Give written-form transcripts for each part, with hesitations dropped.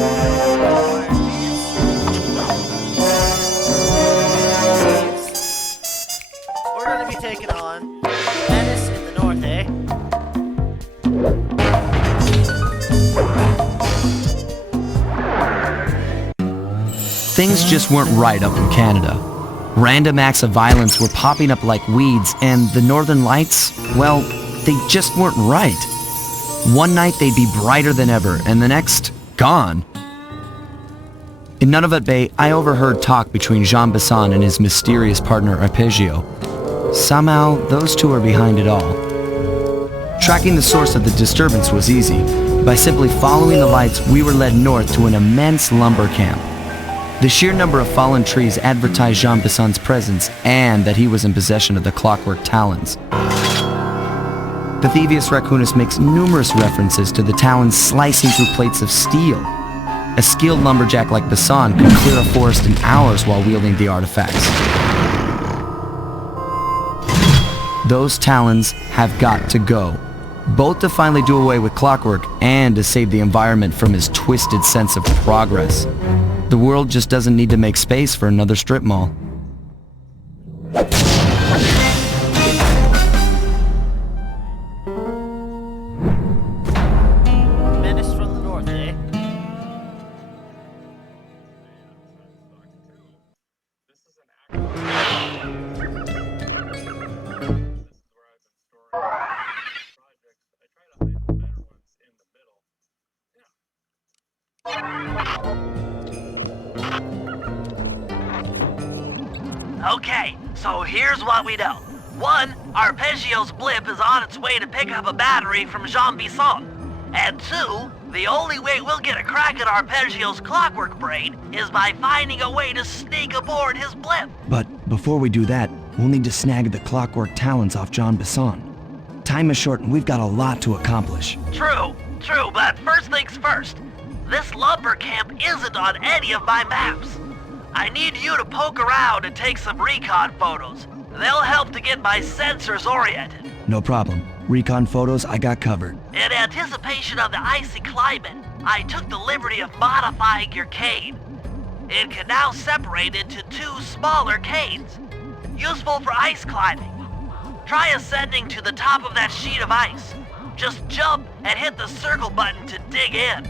We're gonna be taking on Menace in the north, eh? Things just weren't right up in Canada. Random acts of violence were popping up like weeds, and the Northern Lights, well, they just weren't right. One night they'd be brighter than ever, and the next, gone. In Nunavut Bay, I overheard talk between Jean Besson and his mysterious partner Arpeggio. Somehow, those two are behind it all. Tracking the source of the disturbance was easy. By simply following the lights, we were led north to an immense lumber camp. The sheer number of fallen trees advertised Jean Besson's presence and that he was in possession of the clockwork talons. The Thievius Raccoonus makes numerous references to the talons slicing through plates of steel. A skilled lumberjack like Besson could clear a forest in hours while wielding the artifacts. Those talons have got to go, both to finally do away with clockwork and to save the environment from his twisted sense of progress. The world just doesn't need to make space for another strip mall. Menace from the north, eh? Okay, so here's what we know. 1, Arpeggio's blip is on its way to pick up a battery from Jean Bisson. And 2, the only way we'll get a crack at Arpeggio's clockwork brain is by finding a way to sneak aboard his blip. But before we do that, we'll need to snag the clockwork talons off Jean Besson. Time is short and we've got a lot to accomplish. True, but first things first. This lumber camp isn't on any of my maps. I need you to poke around and take some recon photos. They'll help to get my sensors oriented. No problem. Recon photos I got covered. In anticipation of the icy climate, I took the liberty of modifying your cane. It can now separate into 2 smaller canes, useful for ice climbing. Try ascending to the top of that sheet of ice. Just jump and hit the circle button to dig in.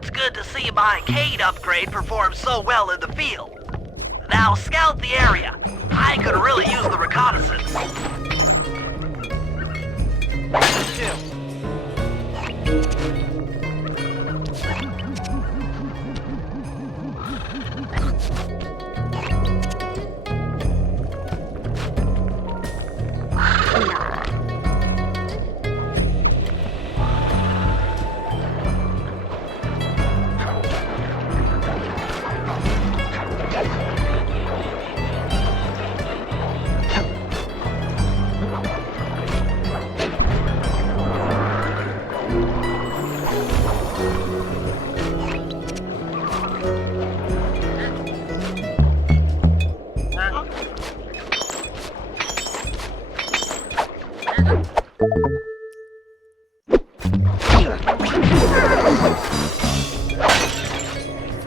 It's good to see my Cade upgrade perform so well in the field. Now scout the area. I could really use the reconnaissance.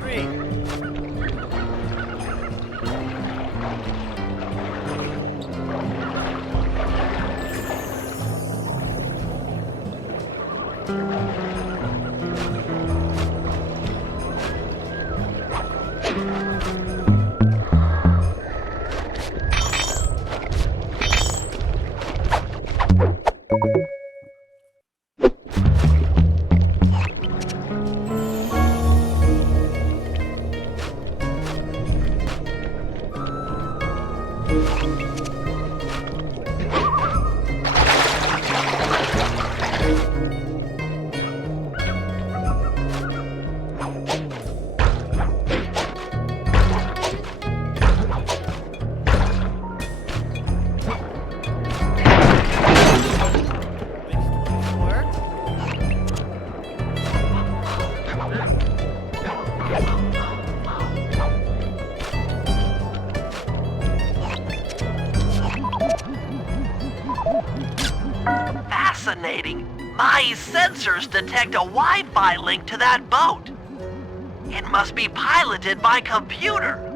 3. My sensors detect a Wi-Fi link to that boat. It must be piloted by computer.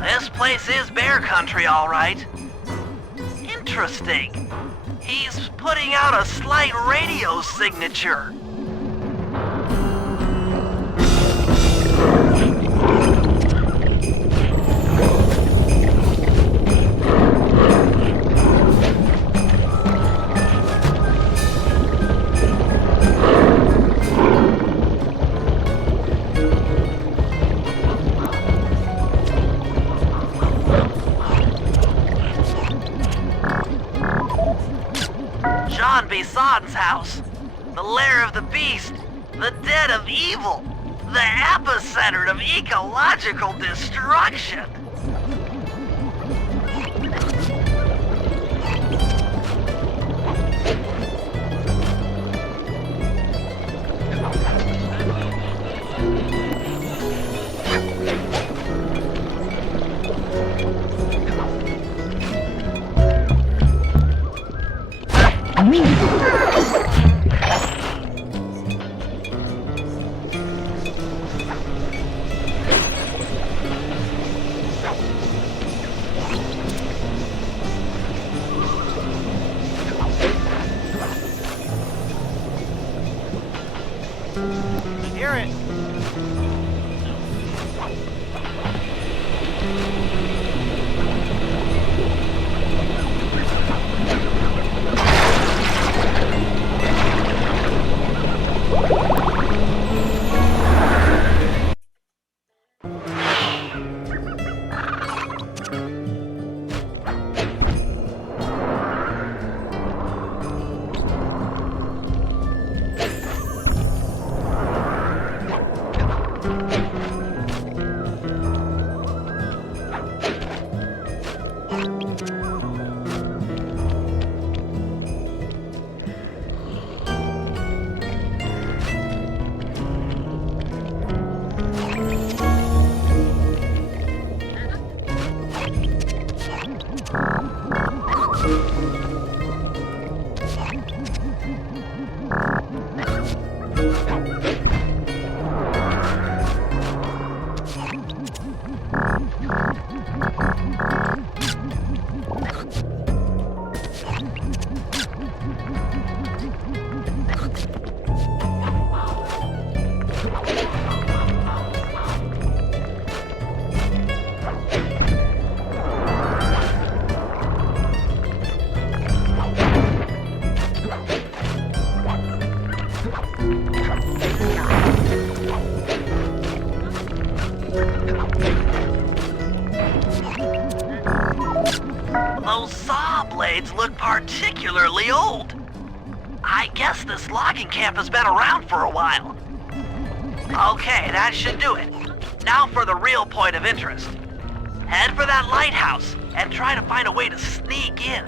This place is bear country, all right. Interesting. He's putting out a slight radio signature. John Bison's house. The lair of the beast. The den of evil. The epicenter of ecological destruction. blades look particularly old. I guess this logging camp has been around for a while. Okay, that should do it. Now for the real point of interest. Head for that lighthouse and try to find a way to sneak in.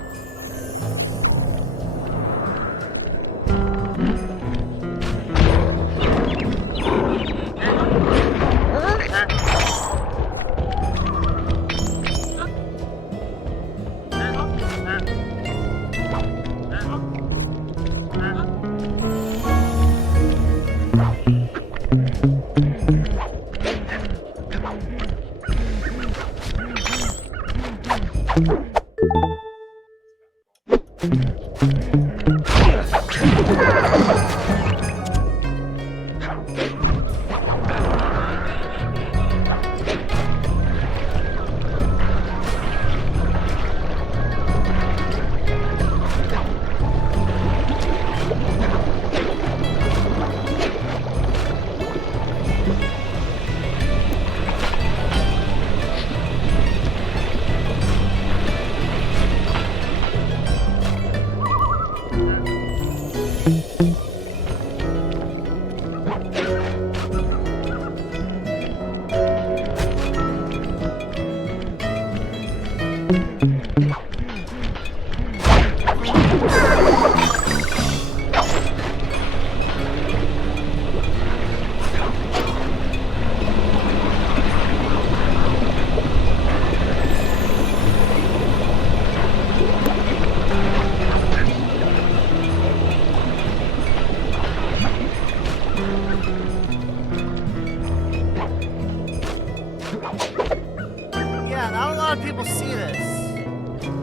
Yeah, not a lot of people see this.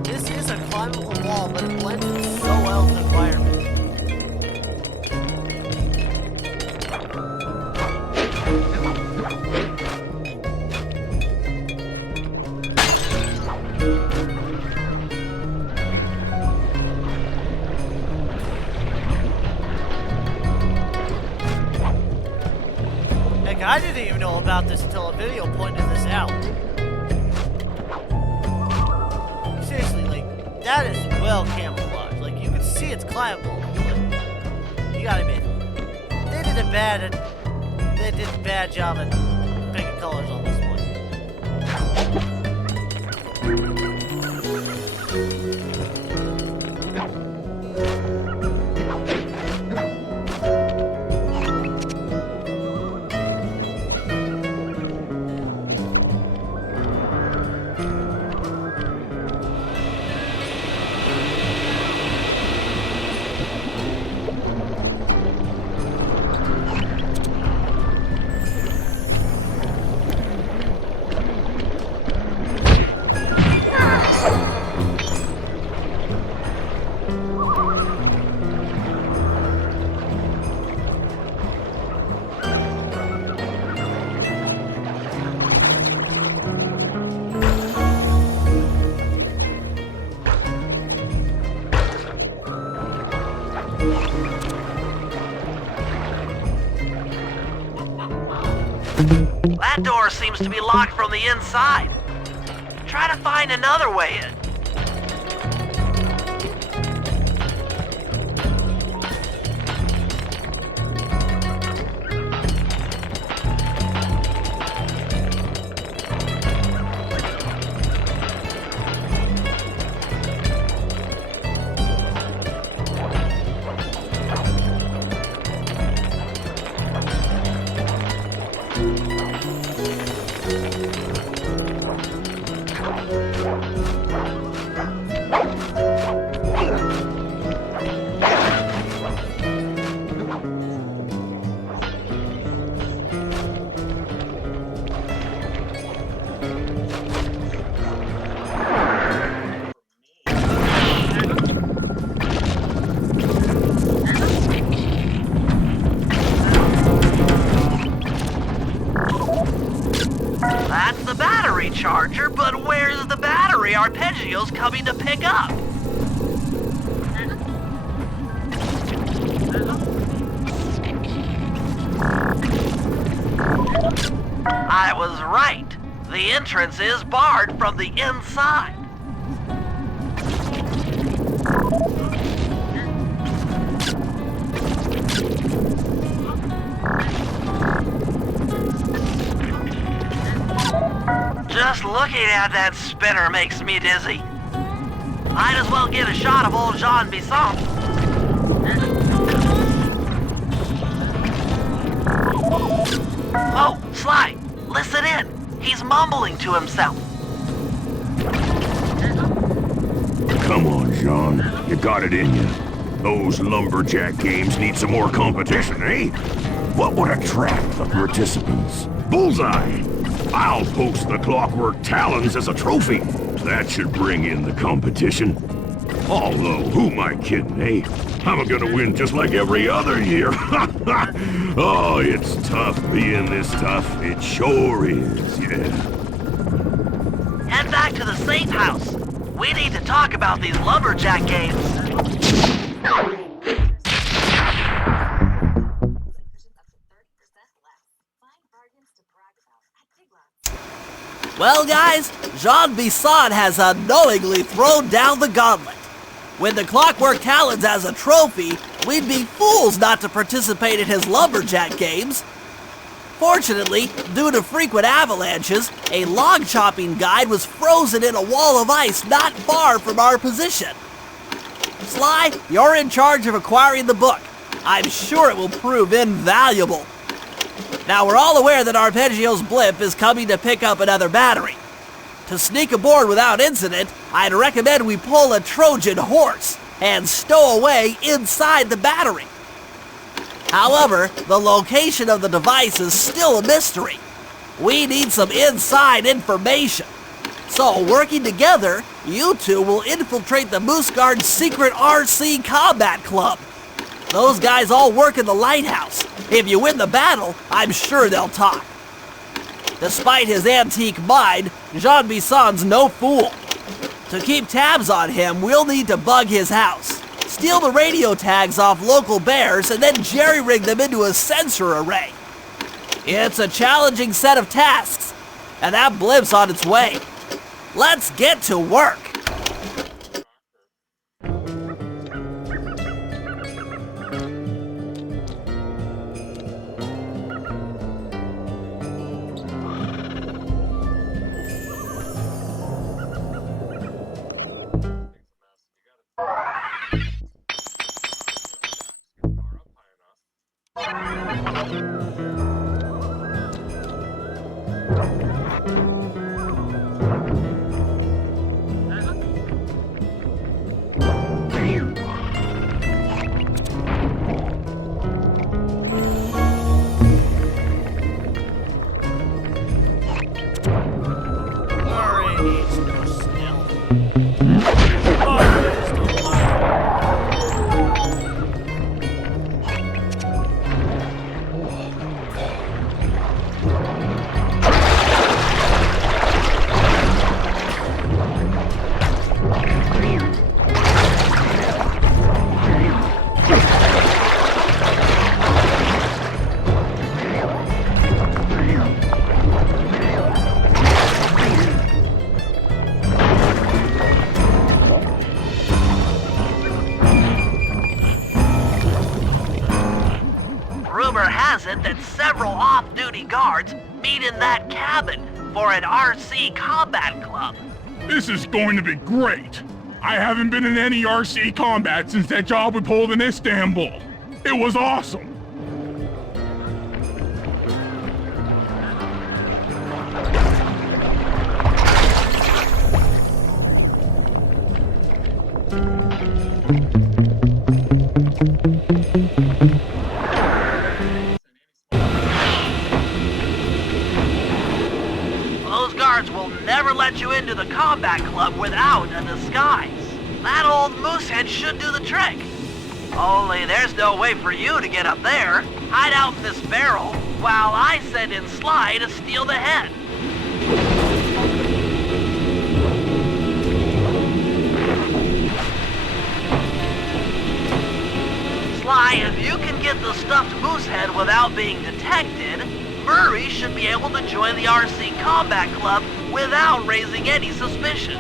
This is a climbable wall, but it blends in so well with the environment. Heck, I didn't even know about this until a video pointed this out. Seriously, like, that is well camouflaged. Like, you can see it's climbable. But you gotta admit, they did a bad job at picking colors on this one. That door seems to be locked from the inside. Try to find another way in. That's the battery charger, but where's the battery arpeggios coming to pick up? I was right. The entrance is barred from the inside. Just looking at that spinner makes me dizzy. Might as well get a shot of old Jean Bisson. Oh, Sly, listen in. He's mumbling to himself. Come on, Jean. You got it in you. Those lumberjack games need some more competition, eh? What would attract the participants? Bullseye! I'll post the clockwork talons as a trophy. That should bring in the competition. Although, who am I kidding, eh? I'm gonna win just like every other year. Oh, it's tough being this tough. It sure is, yeah. Head back to the safe house. We need to talk about these lumberjack games. Well, guys, Jean Bisson has unknowingly thrown down the gauntlet. With the Clockwork Talons as a trophy, we'd be fools not to participate in his lumberjack games. Fortunately, due to frequent avalanches, a log chopping guide was frozen in a wall of ice not far from our position. Sly, you're in charge of acquiring the book. I'm sure it will prove invaluable. Now, we're all aware that Arpeggio's blimp is coming to pick up another battery. To sneak aboard without incident, I'd recommend we pull a Trojan horse and stow away inside the battery. However, the location of the device is still a mystery. We need some inside information. So, working together, you two will infiltrate the Moose Guard's secret RC Combat Club. Those guys all work in the lighthouse. If you win the battle, I'm sure they'll talk. Despite his antique mind, Jean Bisson's no fool. To keep tabs on him, we'll need to bug his house, steal the radio tags off local bears, and then jerry-rig them into a sensor array. It's a challenging set of tasks, and that blimp's on its way. Let's get to work. That several off-duty guards meet in that cabin for an RC combat club. This is going to be great. I haven't been in any RC combat since that job we pulled in Istanbul. It was awesome. Will never let you into the combat club without a disguise. That old moosehead should do the trick. Only there's no way for you to get up there. Hide out in this barrel while I send in Sly to steal the head. Sly, if you can get the stuffed moosehead without being detected, Murray should be able to join the RC Combat Club without raising any suspicion.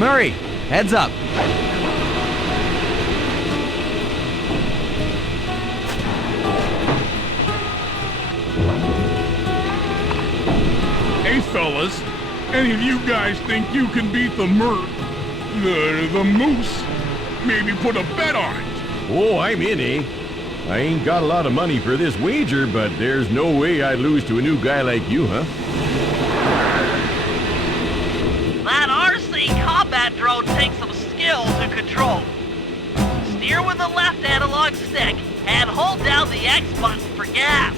Murray, heads up. Hey, fellas, any of you guys think you can beat the moose? Maybe put a bet on it. Oh, I'm in, eh? I ain't got a lot of money for this wager, but there's no way I'd lose to a new guy like you, huh? That RC combat drone takes some skill to control. Steer with the left analog stick and hold down the X button for gas.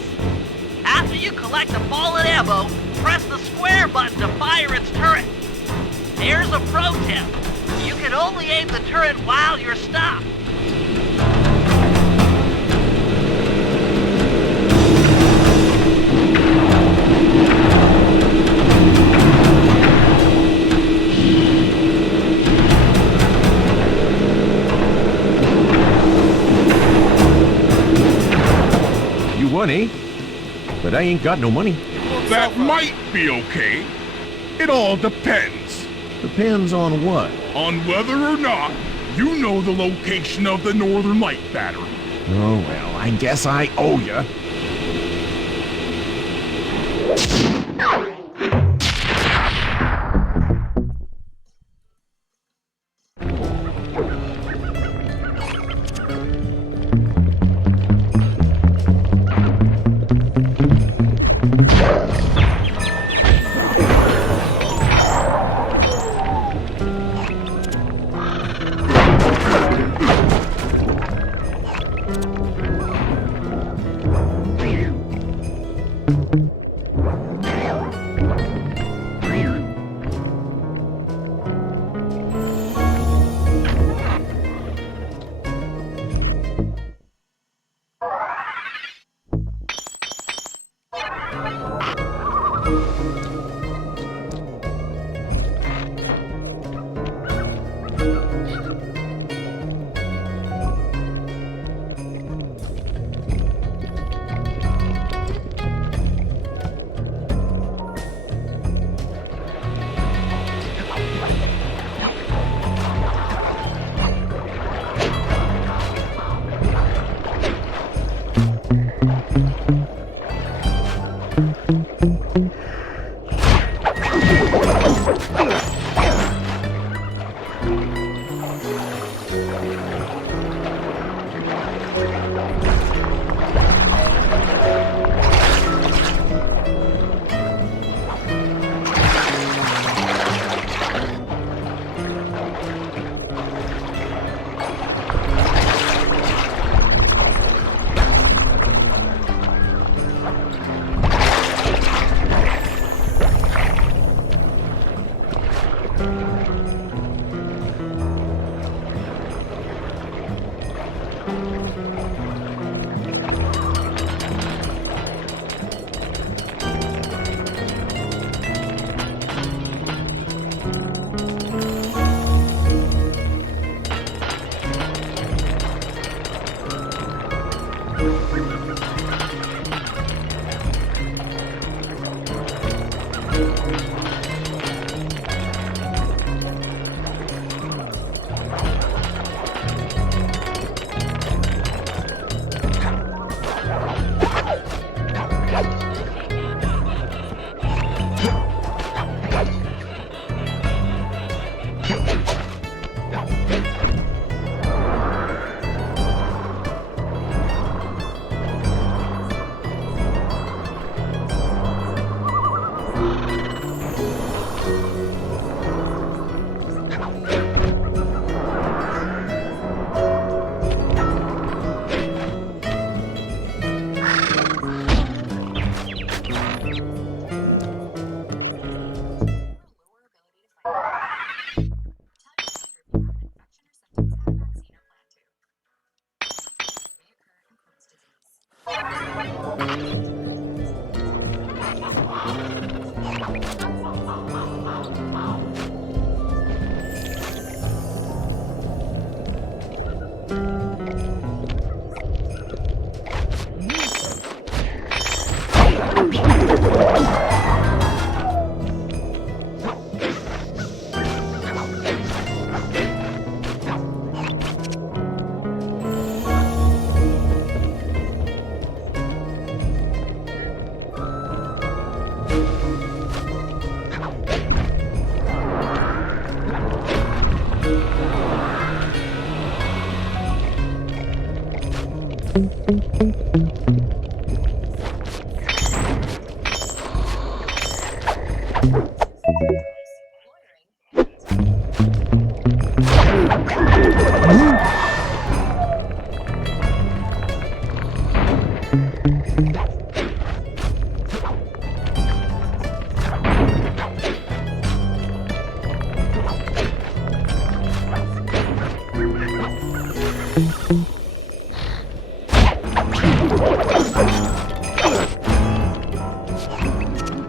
After you collect the fallen ammo, press the square button to fire its turret. Here's a pro tip. You can only aim the turret while you're stopped. You won, eh? But I ain't got no money. That might be okay. It all depends. Depends on what. On whether or not you know the location of the Northern Light battery. Oh, well, I guess I owe ya.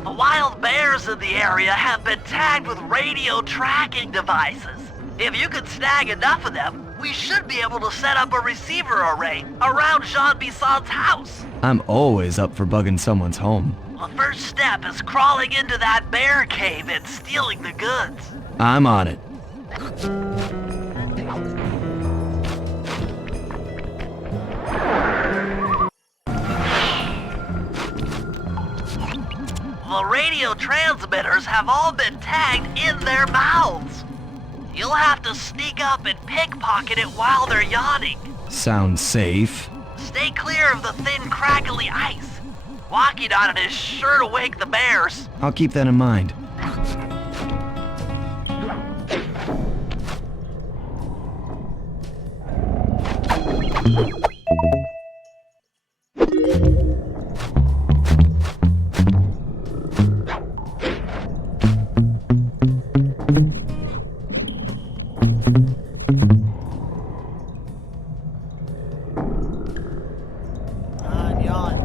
Wild bears in the area have been tagged with radio tracking devices. If you can snag enough of them, we should be able to set up a receiver array around Jean Bisson's house. I'm always up for bugging someone's home. The first step is crawling into that bear cave and stealing the goods. I'm on it. The radio transmitters have all been tagged in their mouths. You'll have to sneak up and pickpocket it while they're yawning. Sounds safe. Stay clear of the thin, crackly ice. Walking on it is sure to wake the bears. I'll keep that in mind. Yawn.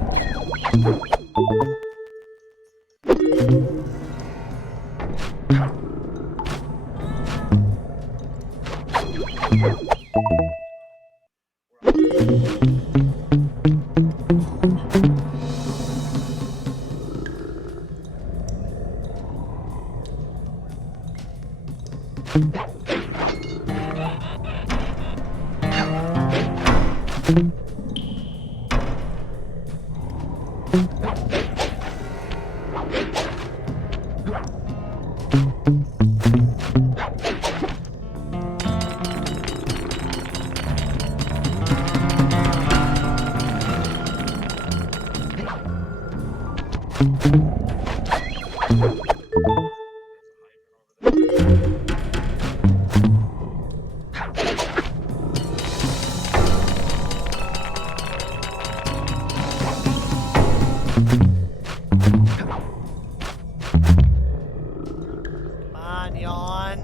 Come on, yawn.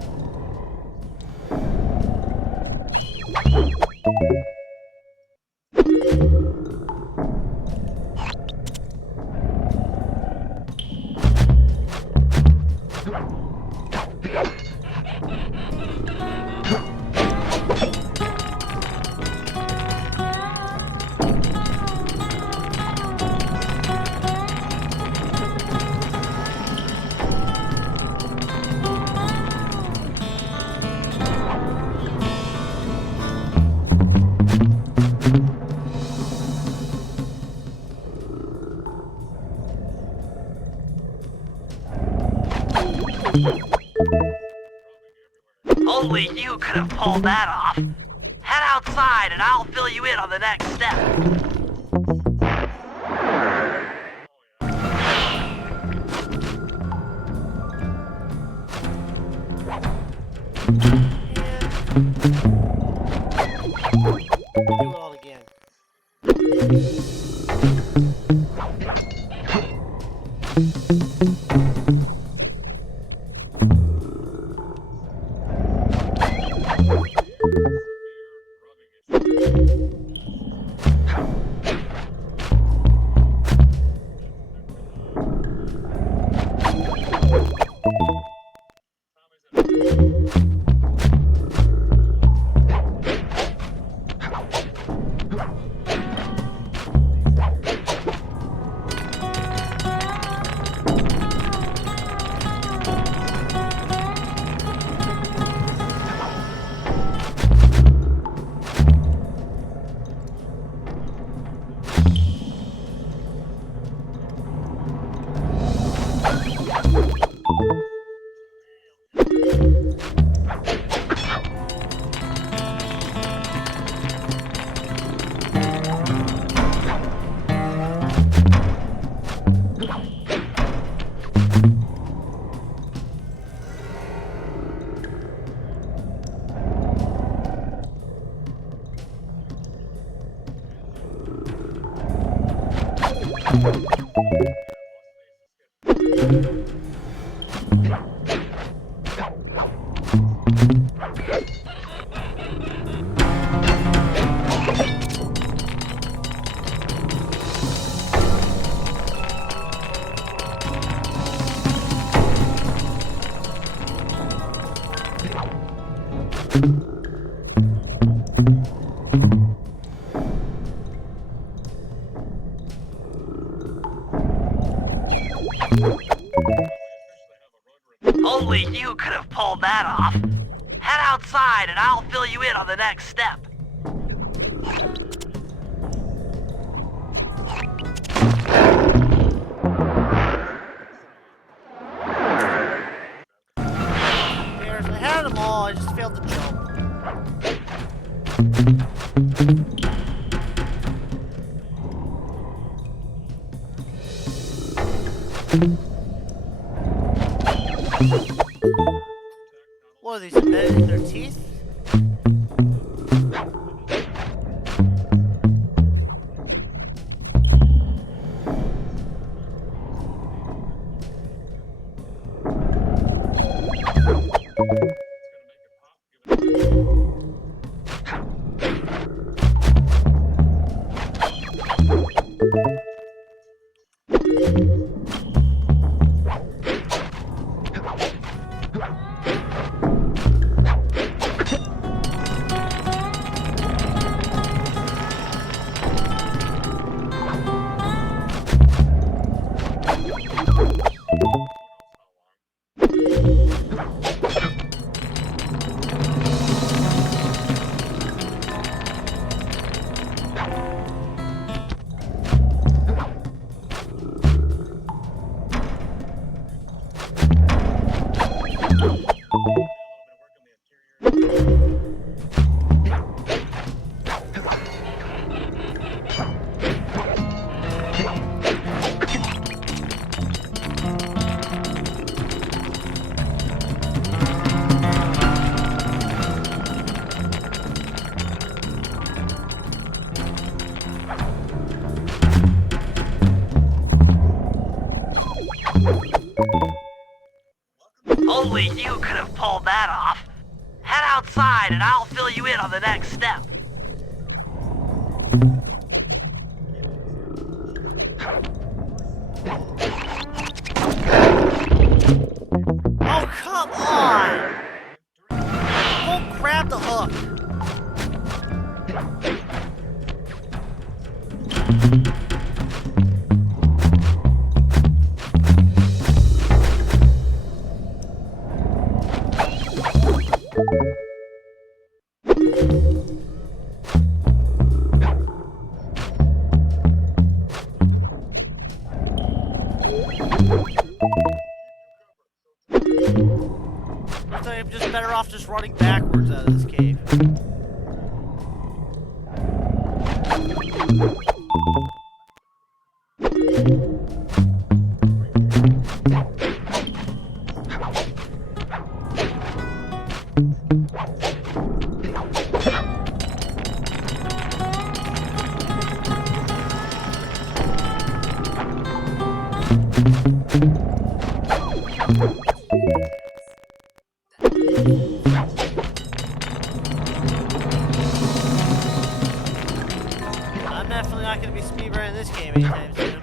Only you could have pulled that off. Head outside and I'll fill you in on the next step. Do it all again. Only you could have pulled that outside and I'll fill you in on the next step. Bears, I had them all, I just failed to jump. What are these, embedded in their teeth? Only you could have pulled that off. Head outside and I'll fill you in on the next step. Oh, come on! Don't grab the hook. I think I'm just better off just running backwards out of this cave. I'm definitely not going to be speedrunning this game anytime soon.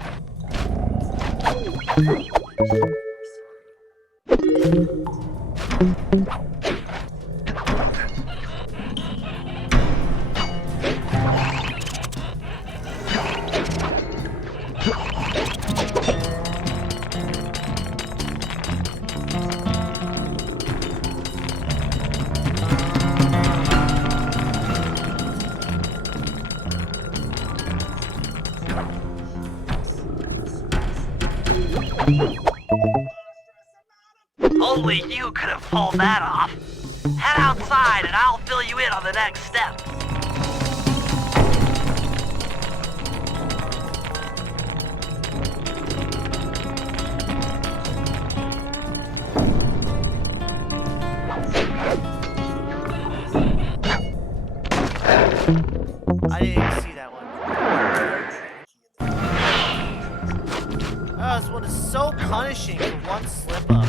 Only you could have pulled that off. Head outside and I'll fill you in on the next step. I didn't even see that one. Oh, this one is so punishing for one slip up.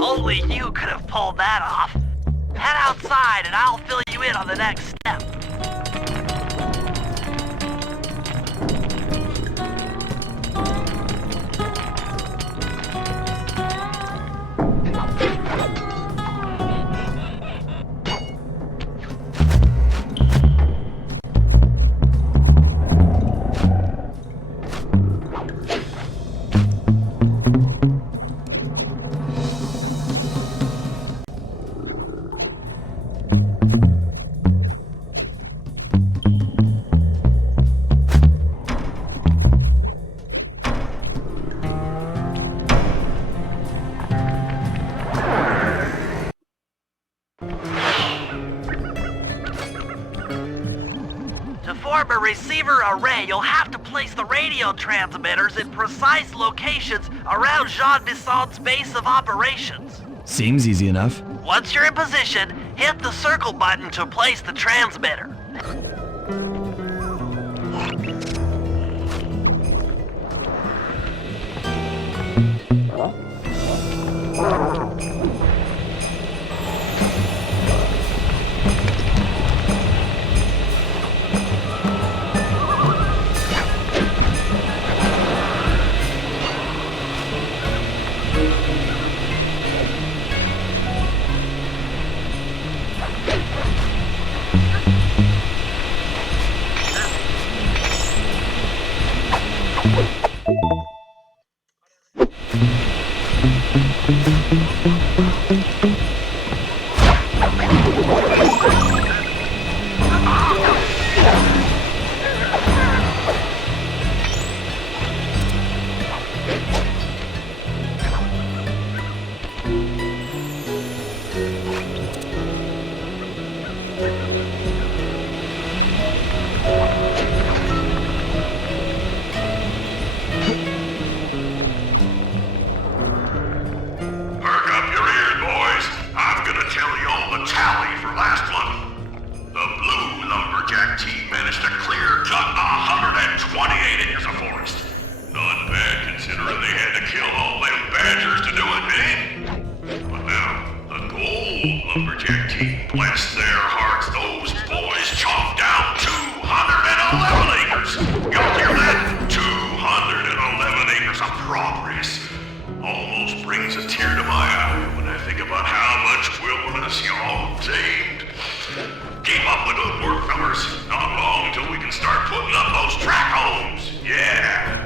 Only you could have pulled that off. Head outside and I'll fill you in on the next step. To form a receiver array, you'll have to place the radio transmitters in precise locations around Jean Bisson's base of operations. Seems easy enough. Once you're in position, hit the circle button to place the transmitter. Lumberjack team, bless their hearts, those boys chopped down 211 acres. Y'all hear that? 211 acres of progress. Almost brings a tear to my eye when I think about how much wilderness y'all tamed. Keep up the good work, fellas. Not long till we can start putting up those track homes. Yeah.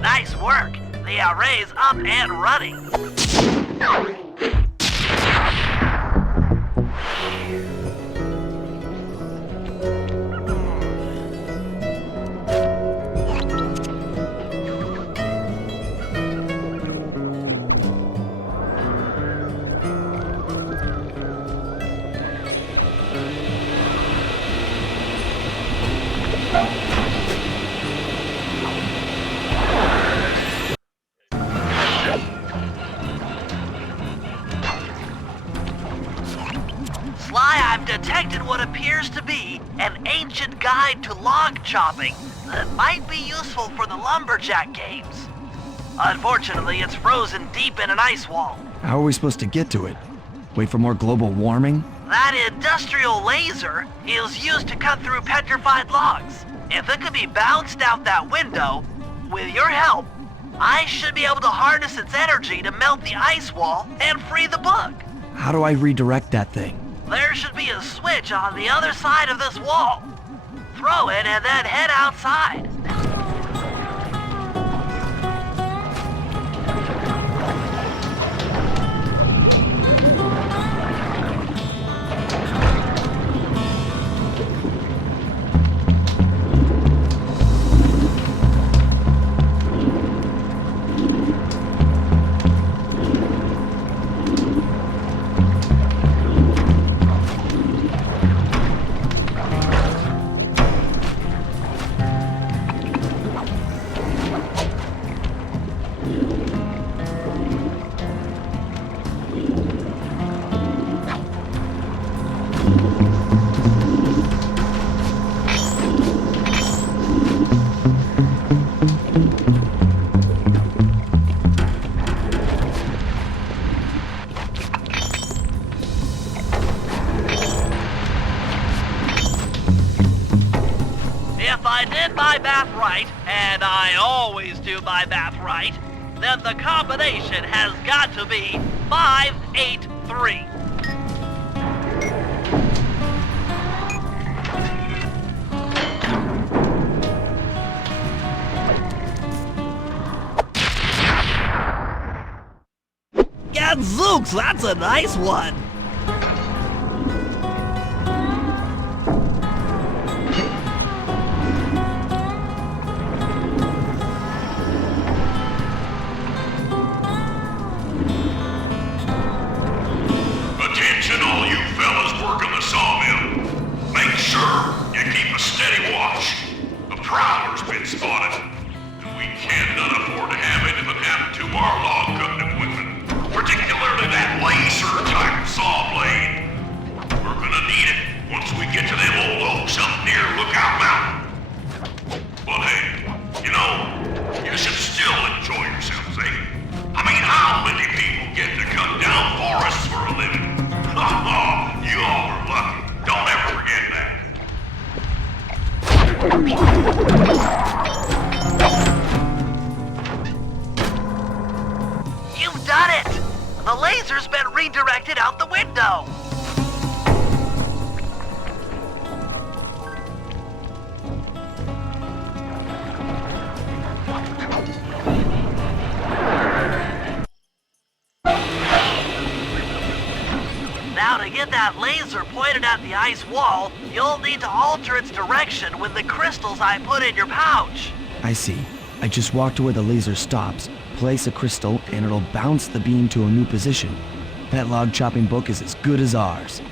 Nice work. The array's up and running. Sly, I've detected what appears to be an ancient guide to log chopping that might be useful for the lumberjack games. Unfortunately, it's frozen deep in an ice wall. How are we supposed to get to it? Wait for more global warming? That industrial laser is used to cut through petrified logs. If it could be bounced out that window, with your help, I should be able to harness its energy to melt the ice wall and free the bug. How do I redirect that thing? There should be a switch on the other side of this wall. Throw it and then head outside. If I did my math right, and I always do my math right, then the combination has got to be 583. Gadzooks, that's a nice one. Attention all you fellas working the sawmill. Make sure you keep a steady watch. A prowler's been spotted, and we cannot afford to have anything happen to our log cutting equipment, particularly that laser-type saw blade. We're gonna need it once we get to them old oaks up near Lookout Mountain. But hey, you know, you should still enjoy yourselves, eh? I mean, how many people get to cut down forests for a living? You all are lucky. Don't ever forget that. You've done it! The laser's been redirected out the window. Now to get that laser pointed at the ice wall, you'll need to alter its direction with the crystals I put in your pouch. I see. I just walk to where the laser stops, place a crystal, and it'll bounce the beam to a new position. That log chopping book is as good as ours.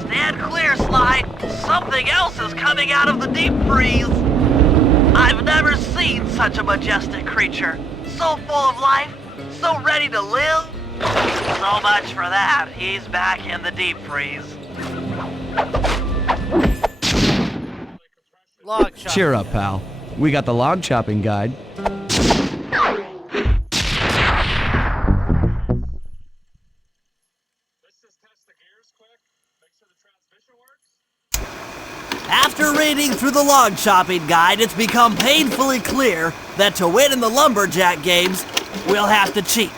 Stand clear, Sly. Something else is coming out of the deep freeze. I've never seen such a majestic creature. So full of life, so ready to live. So much for that. He's back in the deep freeze. Log chop. Cheer up, pal. We got the log chopping guide. After reading through the log chopping guide, it's become painfully clear that to win in the lumberjack games, we'll have to cheat.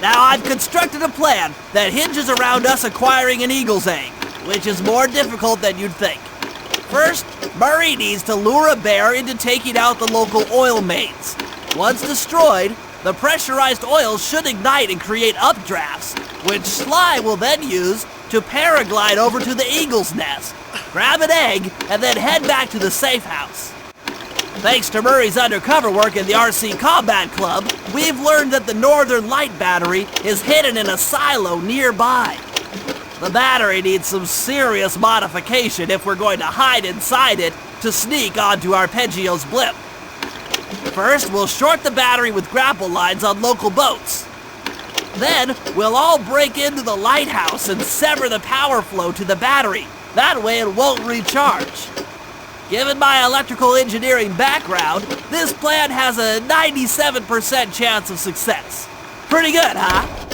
Now, I've constructed a plan that hinges around us acquiring an eagle's egg, which is more difficult than you'd think. First, Murray needs to lure a bear into taking out the local oil mains. Once destroyed, the pressurized oil should ignite and create updrafts, which Sly will then use to paraglide over to the eagle's nest, grab an egg, and then head back to the safe house. Thanks to Murray's undercover work in the RC Combat Club, we've learned that the Northern Light Battery is hidden in a silo nearby. The battery needs some serious modification if we're going to hide inside it to sneak onto Arpeggio's blimp. First, we'll short the battery with grapple lines on local boats. Then, we'll all break into the lighthouse and sever the power flow to the battery. That way it won't recharge. Given my electrical engineering background, this plan has a 97% chance of success. Pretty good, huh?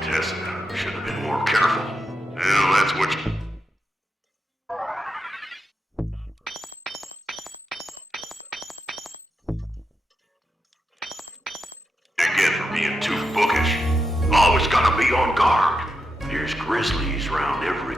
Tessa should have been more careful. Well, that's what you... get for being too bookish. Always gotta be on guard. There's grizzlies round every...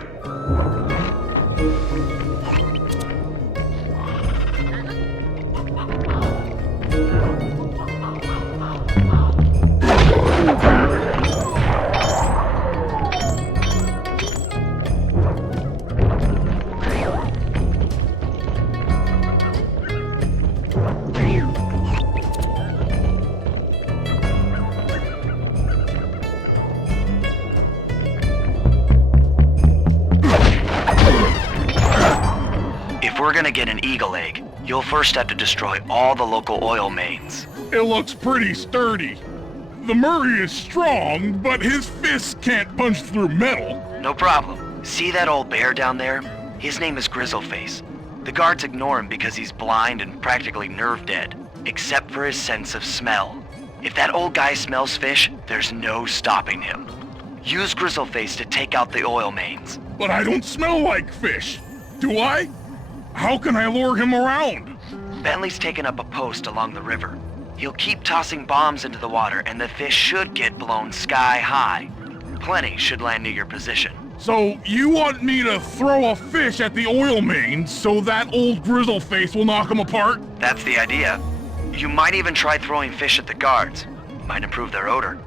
If we're gonna get an eagle egg, you'll first have to destroy all the local oil mains. It looks pretty sturdy. The Murray is strong, but his fists can't punch through metal. No problem. See that old bear down there? His name is Grizzleface. The guards ignore him because he's blind and practically nerve dead, except for his sense of smell. If that old guy smells fish, there's no stopping him. Use Grizzleface to take out the oil mains. But I don't smell like fish. Do I? How can I lure him around? Bentley's taken up a post along the river. He'll keep tossing bombs into the water and the fish should get blown sky high. Plenty should land near your position. So you want me to throw a fish at the oil mains so that old Grizzleface will knock him apart? That's the idea. You might even try throwing fish at the guards. Might improve their odor.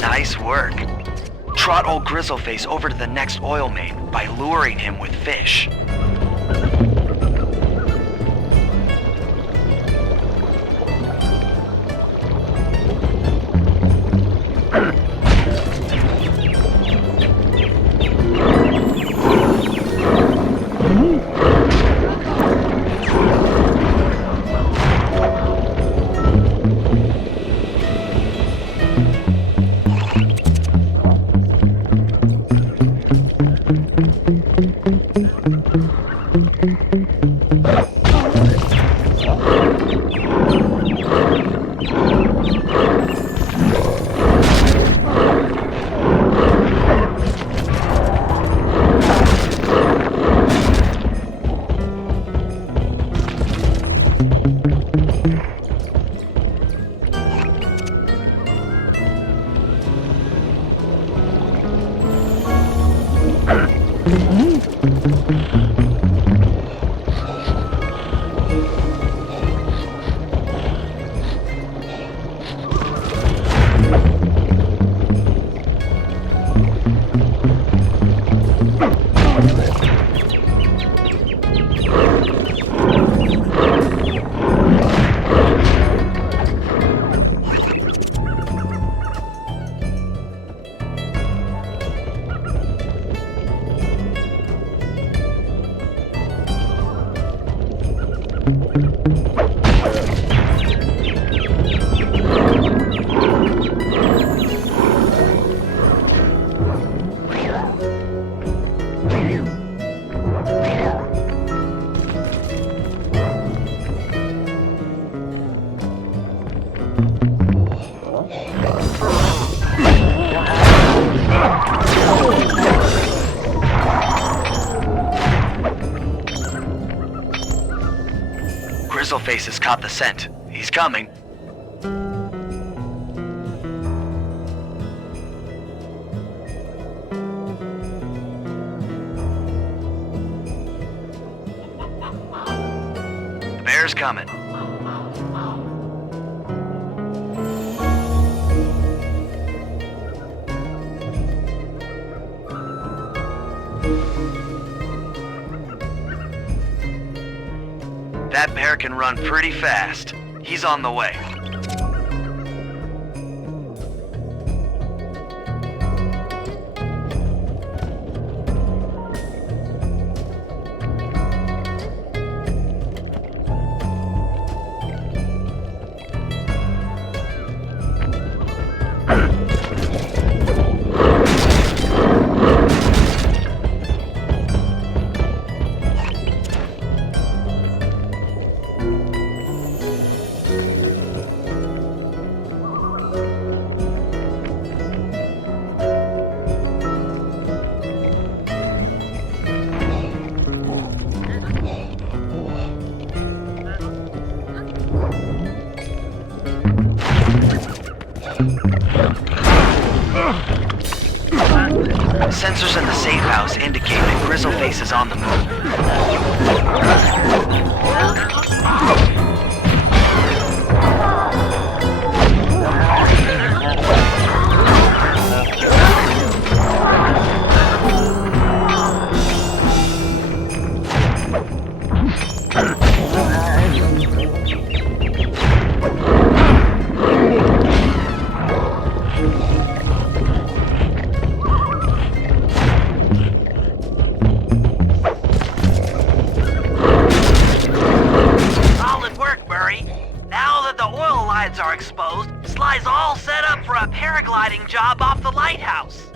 Nice work. Trot old Grizzleface over to the next oil main by luring him with fish. Grizzleface has caught the scent. He's coming. Whoever's coming. That bear can run pretty fast. He's on the way. Sensors in the safe house indicate that Grizzleface is on the are exposed, Sly's all set up for a paragliding job off the lighthouse.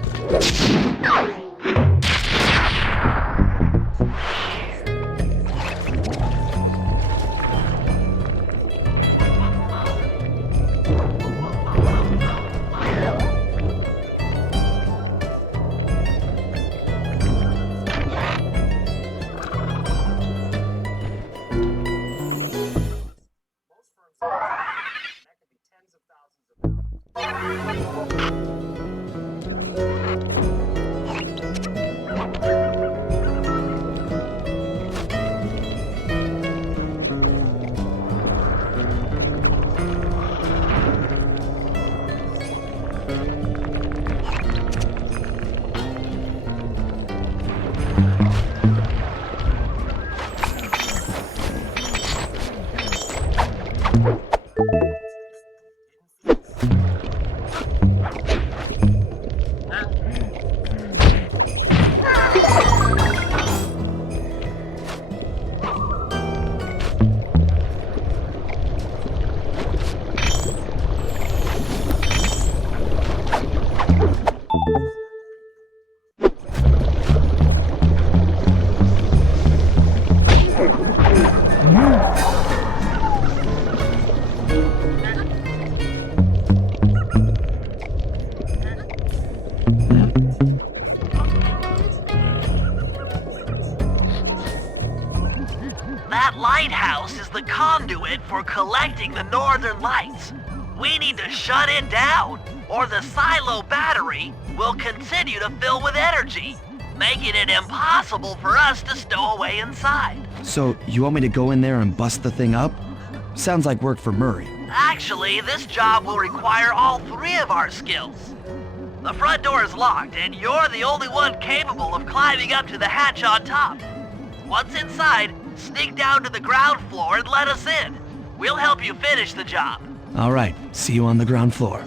That lighthouse is the conduit for collecting the northern lights. We need to shut it down, or the silo battery will continue to fill with energy, making it impossible for us to stow away inside. So, you want me to go in there and bust the thing up? Sounds like work for Murray. Actually, this job will require all three of our skills. The front door is locked, and you're the only one capable of climbing up to the hatch on top. Once inside, sneak down to the ground floor and let us in. We'll help you finish the job. All right, see you on the ground floor.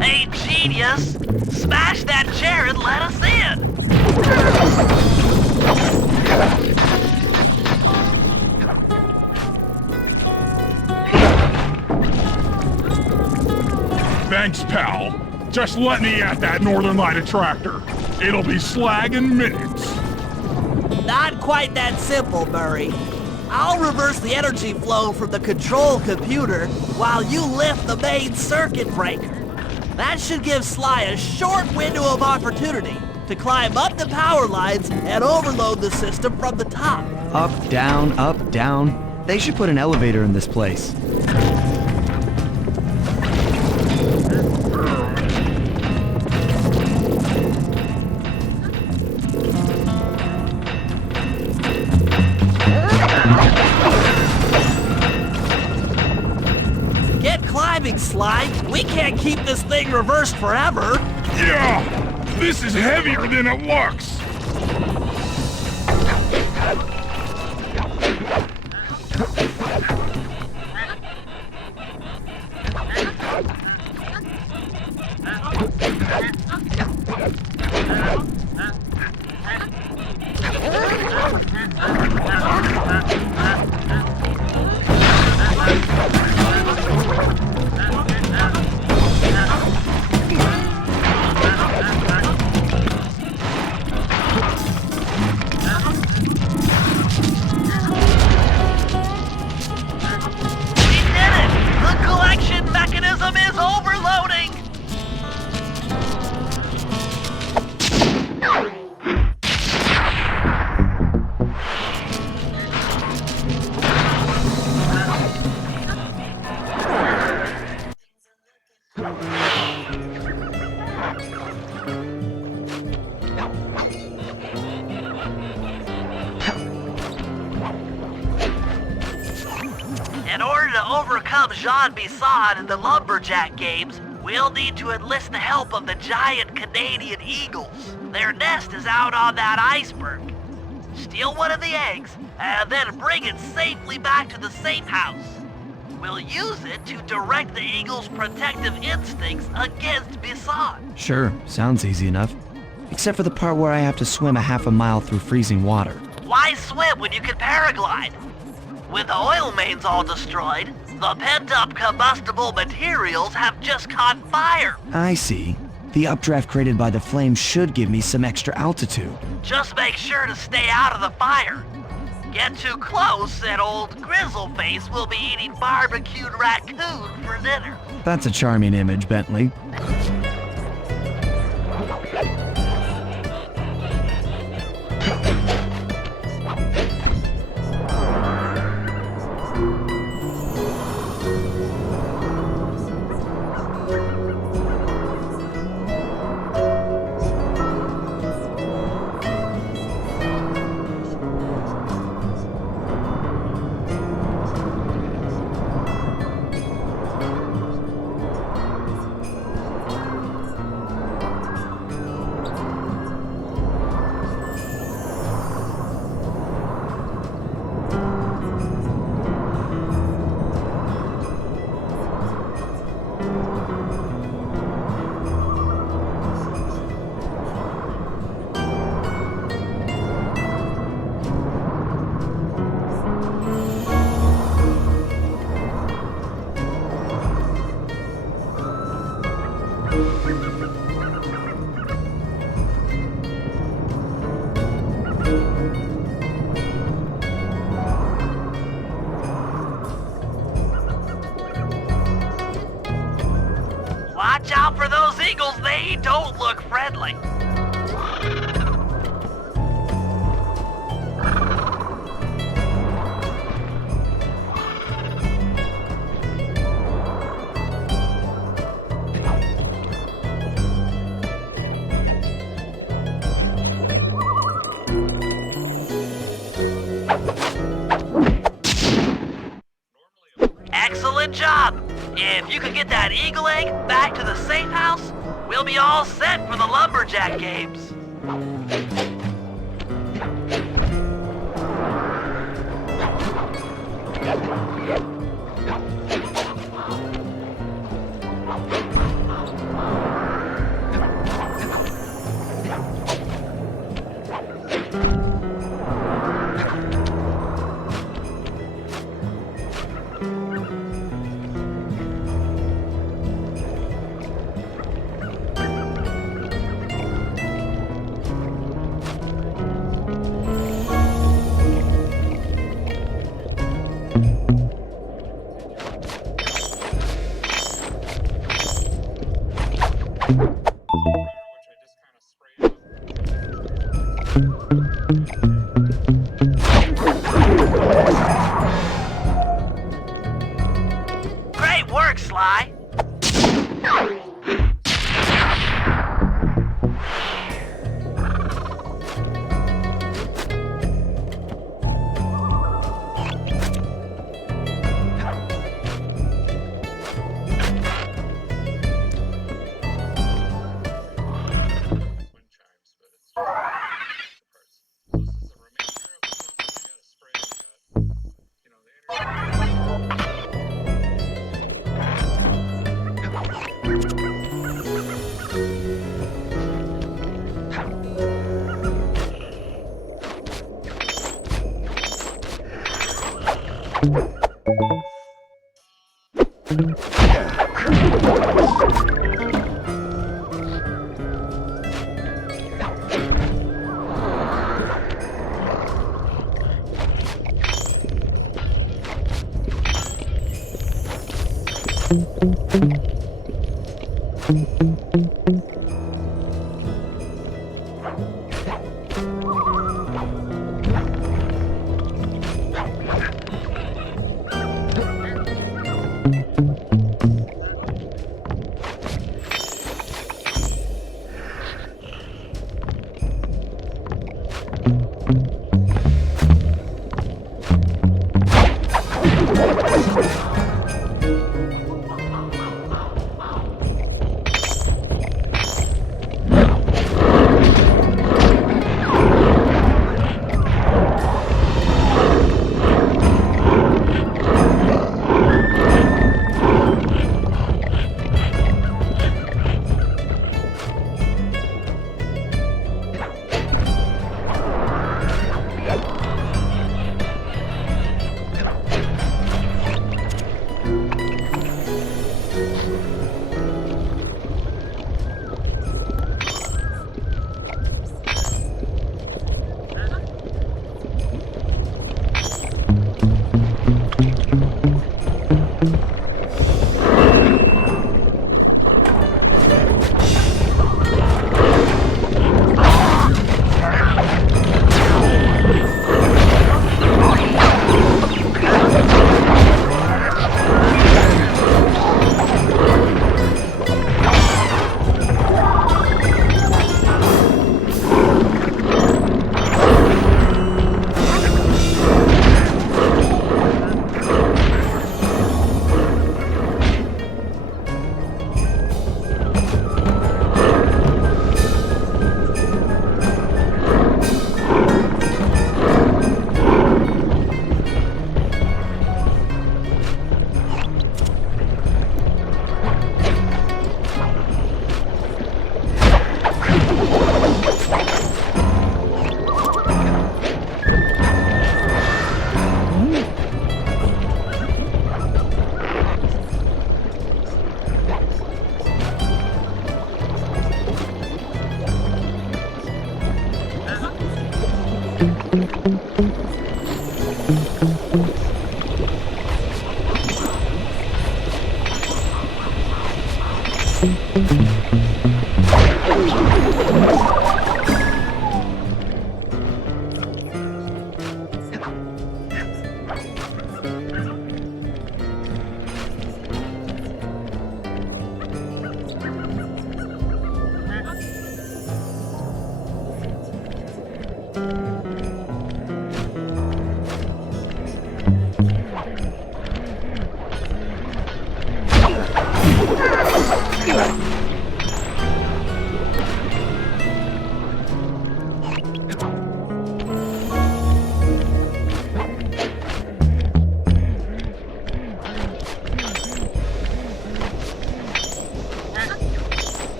Hey, genius! Smash that chair and let us in! Thanks, pal. Just let me at that Northern Light attractor. It'll be slag in minutes. Not quite that simple, Murray. I'll reverse the energy flow from the control computer while you lift the main circuit breaker. That should give Sly a short window of opportunity to climb up the power lines and overload the system from the top. Up, down, up, down. They should put an elevator in this place. Get climbing, Sly. We can't keep this thing reversed forever. Yeah! This is heavier than it looks! We did it! The collection mechanism is overloading! In order to overcome Jean Bisson in the Lumberjack games, we'll need to enlist the help of the giant Canadian eagles. Their nest is out on that iceberg. Steal one of the eggs, and then bring it safely back to the safe house. We'll use it to direct the eagles' protective instincts against Bisson. Sure, sounds easy enough. Except for the part where I have to swim a half a mile through freezing water. Why swim when you can paraglide? With the oil mains all destroyed, the pent-up combustible materials have just caught fire. I see. The updraft created by the flame should give me some extra altitude. Just make sure to stay out of the fire. Get too close and old Grizzleface will be eating barbecued raccoon for dinner. That's a charming image, Bentley. Watch out for those eagles friendly. Excellent job! If you could get that eagle egg back to the safe house, we'll be all set for the lumberjack games. Great work, Sly!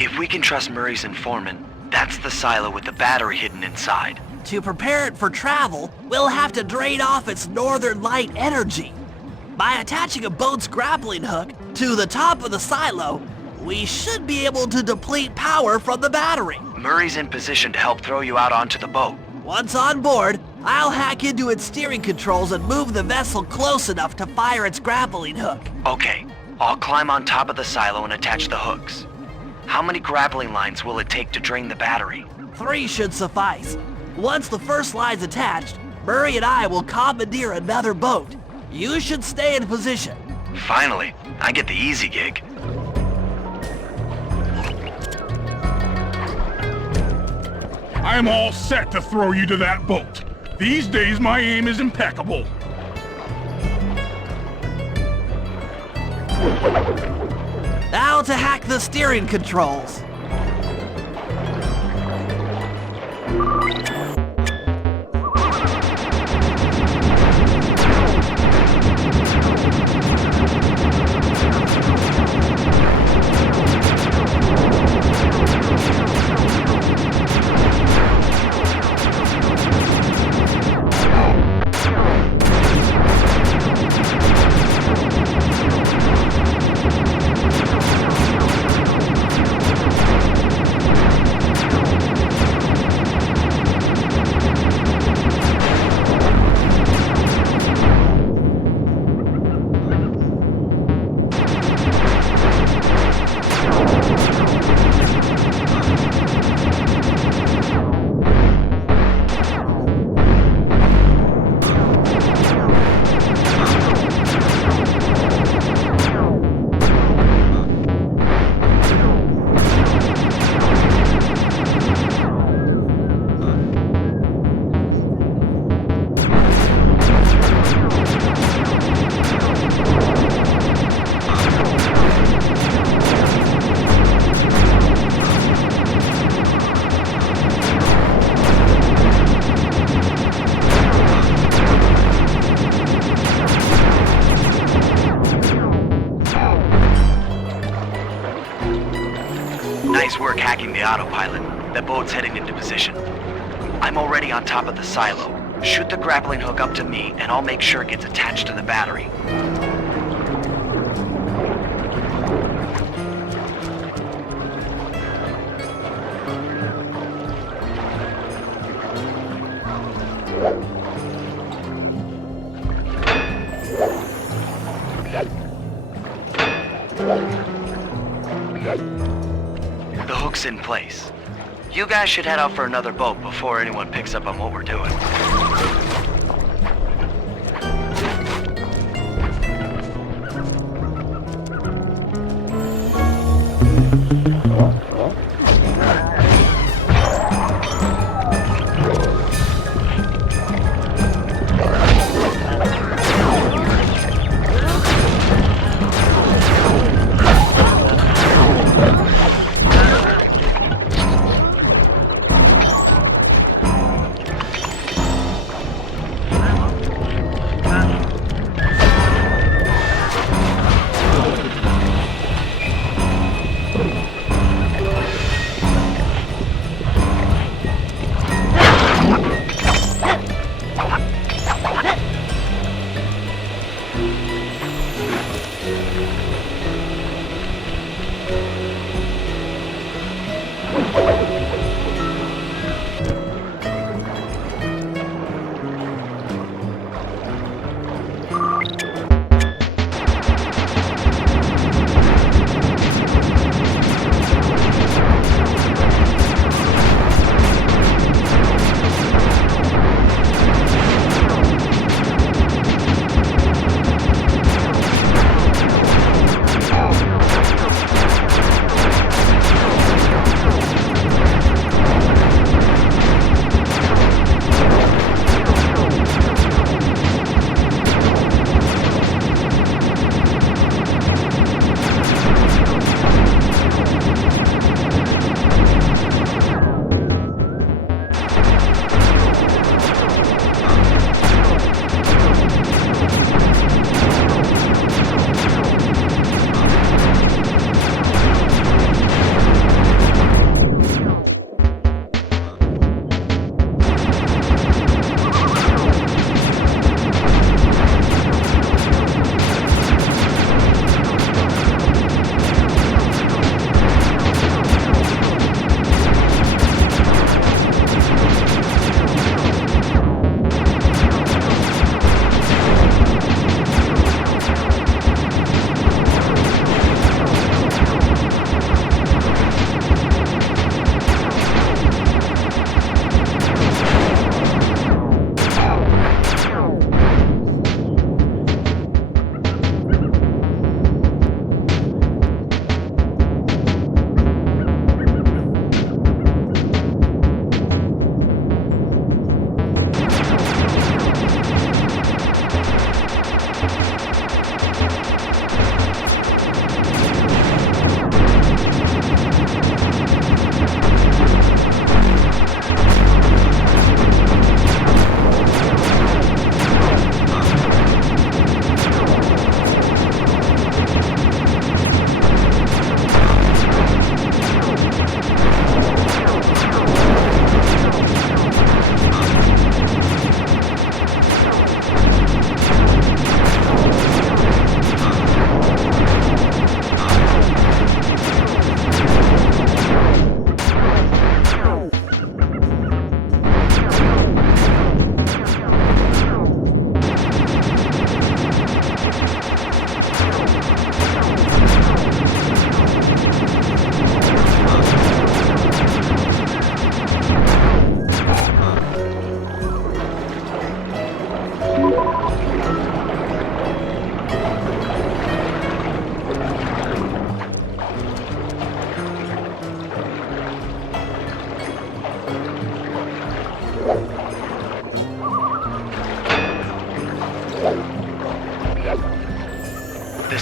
If we can trust Murray's informant, that's the silo with the battery hidden inside. To prepare it for travel, we'll have to drain off its northern light energy. By attaching a boat's grappling hook to the top of the silo, we should be able to deplete power from the battery. Murray's in position to help throw you out onto the boat. Once on board, I'll hack into its steering controls and move the vessel close enough to fire its grappling hook. Okay, I'll climb on top of the silo and attach the hooks. How many grappling lines will it take to drain the battery? 3 should suffice. Once the first line's attached, Murray and I will commandeer another boat. You should stay in position. Finally, I get the easy gig. I'm all set to throw you to that boat. These days, my aim is impeccable. Now to hack the steering controls. Nice work hacking the autopilot. The boat's heading into position. I'm already on top of the silo. Shoot the grappling hook up to me, and I'll make sure it gets attached to the battery. The hook's in place. You guys should head out for another boat before anyone picks up on what we're doing.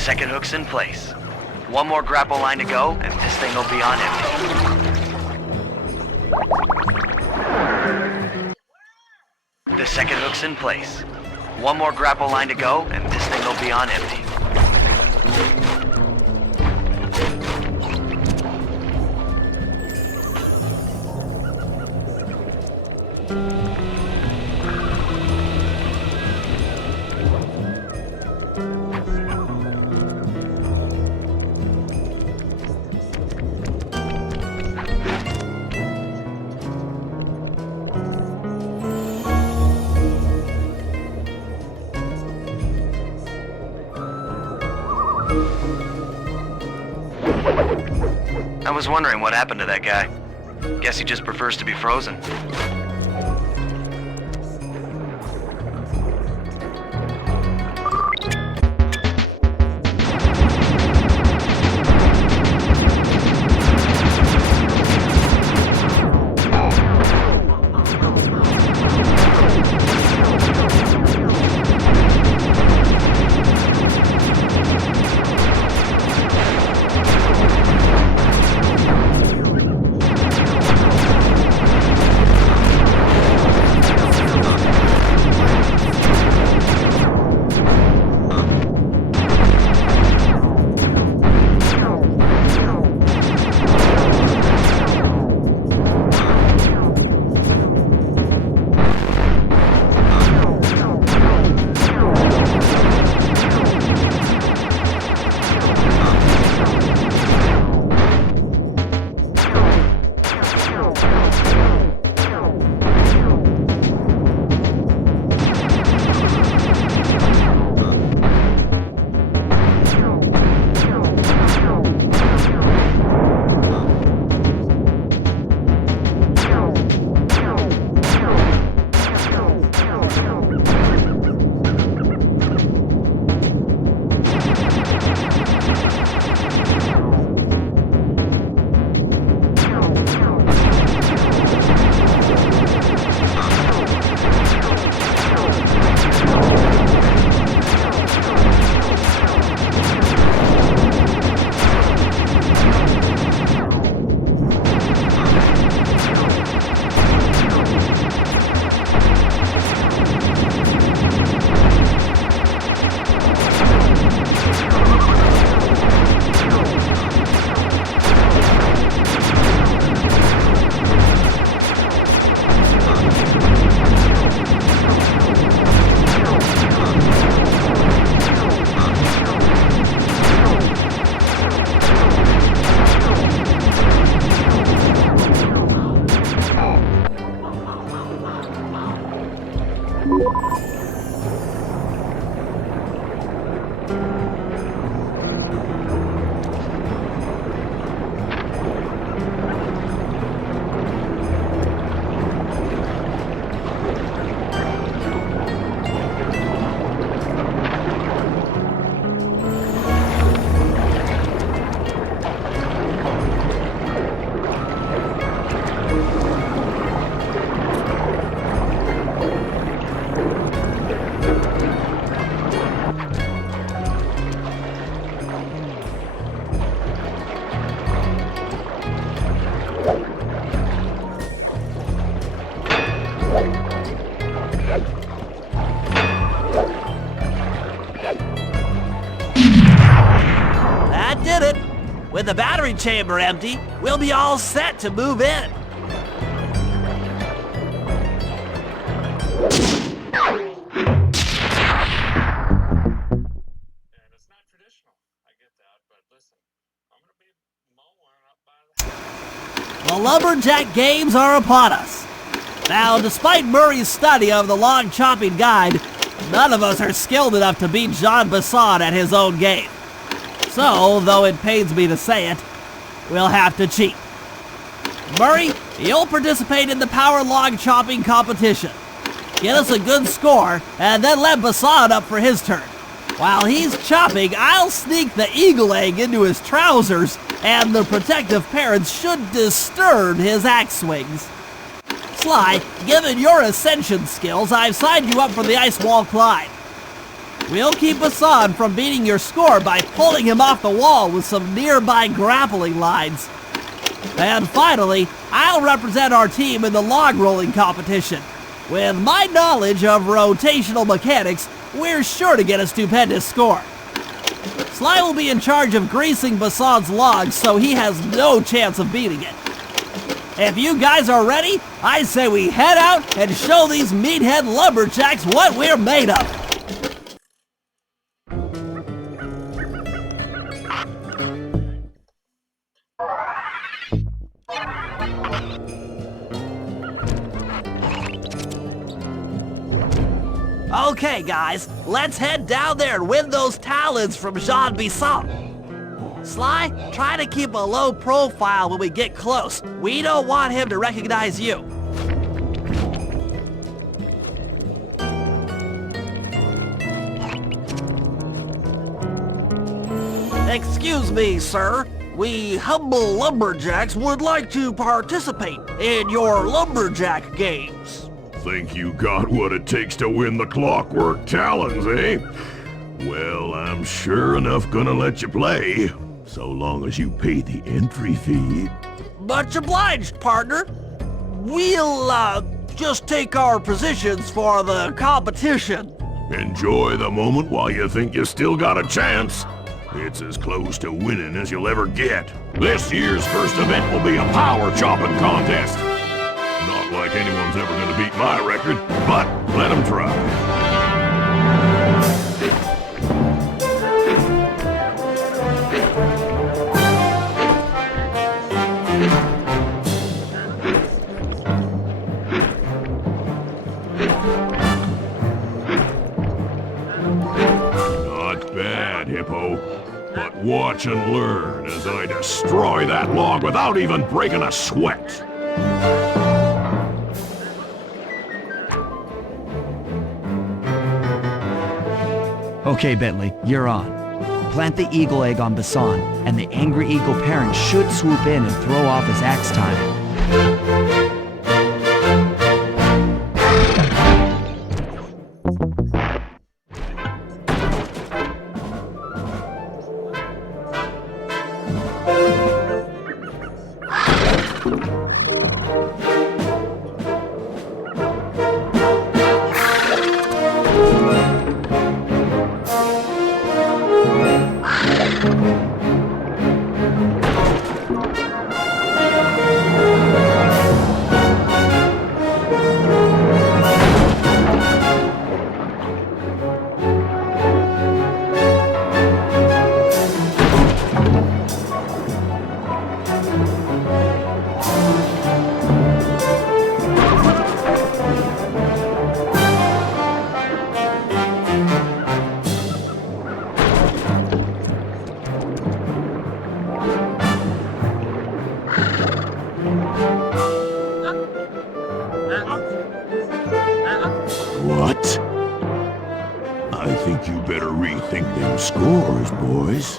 second hook's in place. One more grapple line to go, and this thing will be on empty. The second hook's in place. One more grapple line to go, and this thing will be on empty. I was wondering what happened to that guy. Guess he just prefers to be frozen. With the battery chamber empty, we'll be all set to move in. The Lumberjack games are upon us. Now, despite Murray's study of the log chopping guide, none of us are skilled enough to beat Jean Bassan at his own game. So, though it pains me to say it, we'll have to cheat. Murray, you'll participate in the power log chopping competition. Get us a good score, and then let Bassan up for his turn. While he's chopping, I'll sneak the eagle egg into his trousers, and the protective parents should disturb his axe swings. Sly, given your ascension skills, I've signed you up for the ice wall climb. We'll keep Hassan from beating your score by pulling him off the wall with some nearby grappling lines. And finally, I'll represent our team in the log rolling competition. With my knowledge of rotational mechanics, we're sure to get a stupendous score. Sly will be in charge of greasing Bassan's logs, so he has no chance of beating it. If you guys are ready, I say we head out and show these meathead lumberjacks what we're made of. Okay, guys, let's head down there and win those talons from Jean Bisson. Sly, try to keep a low profile when we get close. We don't want him to recognize you. Excuse me, sir. We humble lumberjacks would like to participate in your lumberjack games. Think you got what it takes to win the Clockwork Talons, eh? Well, I'm sure enough gonna let you play, so long as you pay the entry fee. Much obliged, partner. We'll, just take our positions for the competition. Enjoy the moment while you think you still got a chance. It's as close to winning as you'll ever get. This year's first event will be a power chopping contest. Not like anyone's ever gonna beat my record, but let them try. Not bad, Hippo. But watch and learn as I destroy that log without even breaking a sweat. Okay, Bentley, you're on. Plant the eagle egg on Bassan, and the angry eagle parent should swoop in and throw off his axe time. What? I think you better rethink them scores, boys.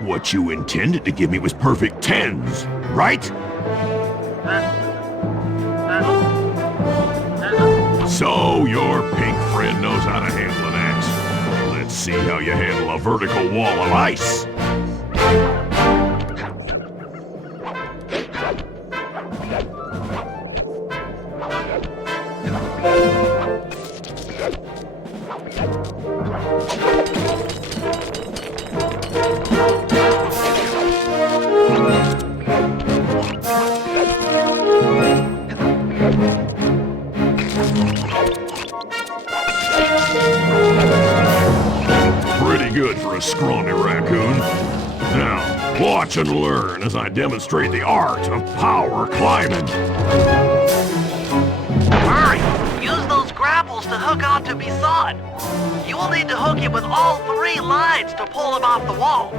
What you intended to give me was perfect tens, right? So your pink friend knows how to handle an axe. Let's see how you handle a vertical wall of ice. Pretty good for a scrawny raccoon. Now, watch and learn as I demonstrate the art of power climbing. Hurry! Use those grapples to hook onto Bisson. You will need to hook him with all 3 lines to pull him off the wall.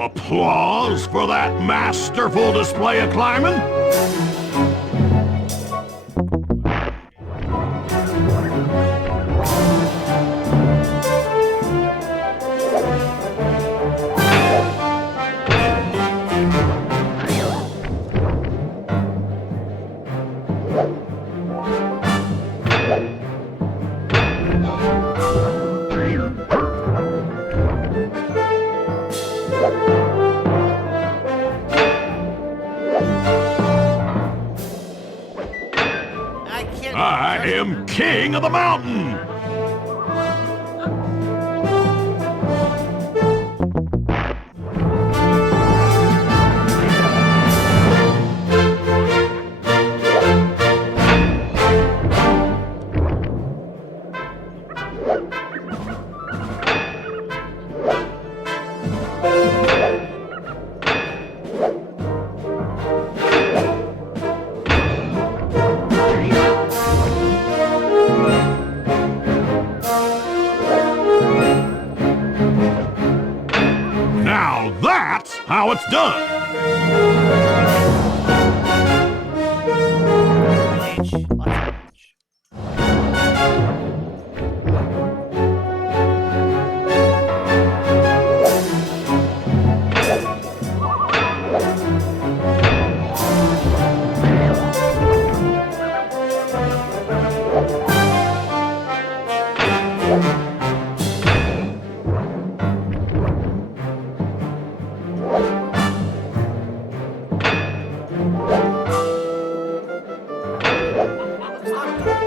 Applause for that masterful display of climbing? I can't. I am king of the mountain! Now that's how it's done! H. Lots of H.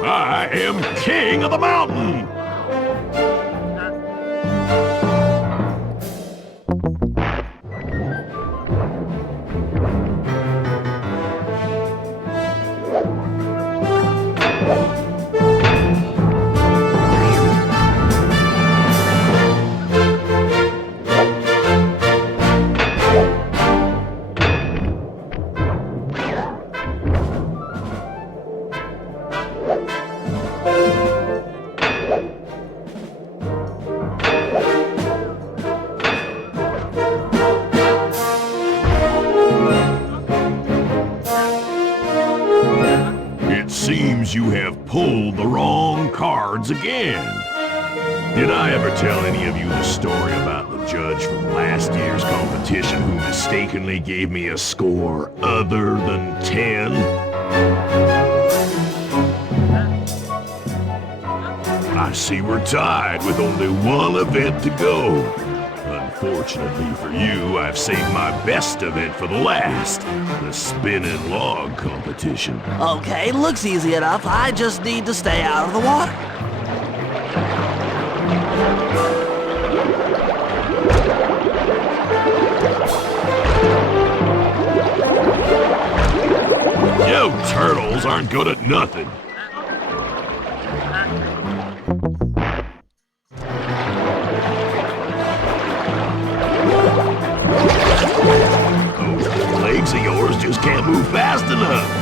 I am king of the mountain! It seems you have pulled the wrong cards again. Did I ever tell any of you the story about the judge from last year's competition who mistakenly gave me a score other than 10? I see we're tied with only one event to go. Unfortunately for you, I've saved my best event for the last, the spinning log competition. Okay, looks easy enough. I just need to stay out of the water. You turtles aren't good at nothing. Those legs of yours just can't move fast enough.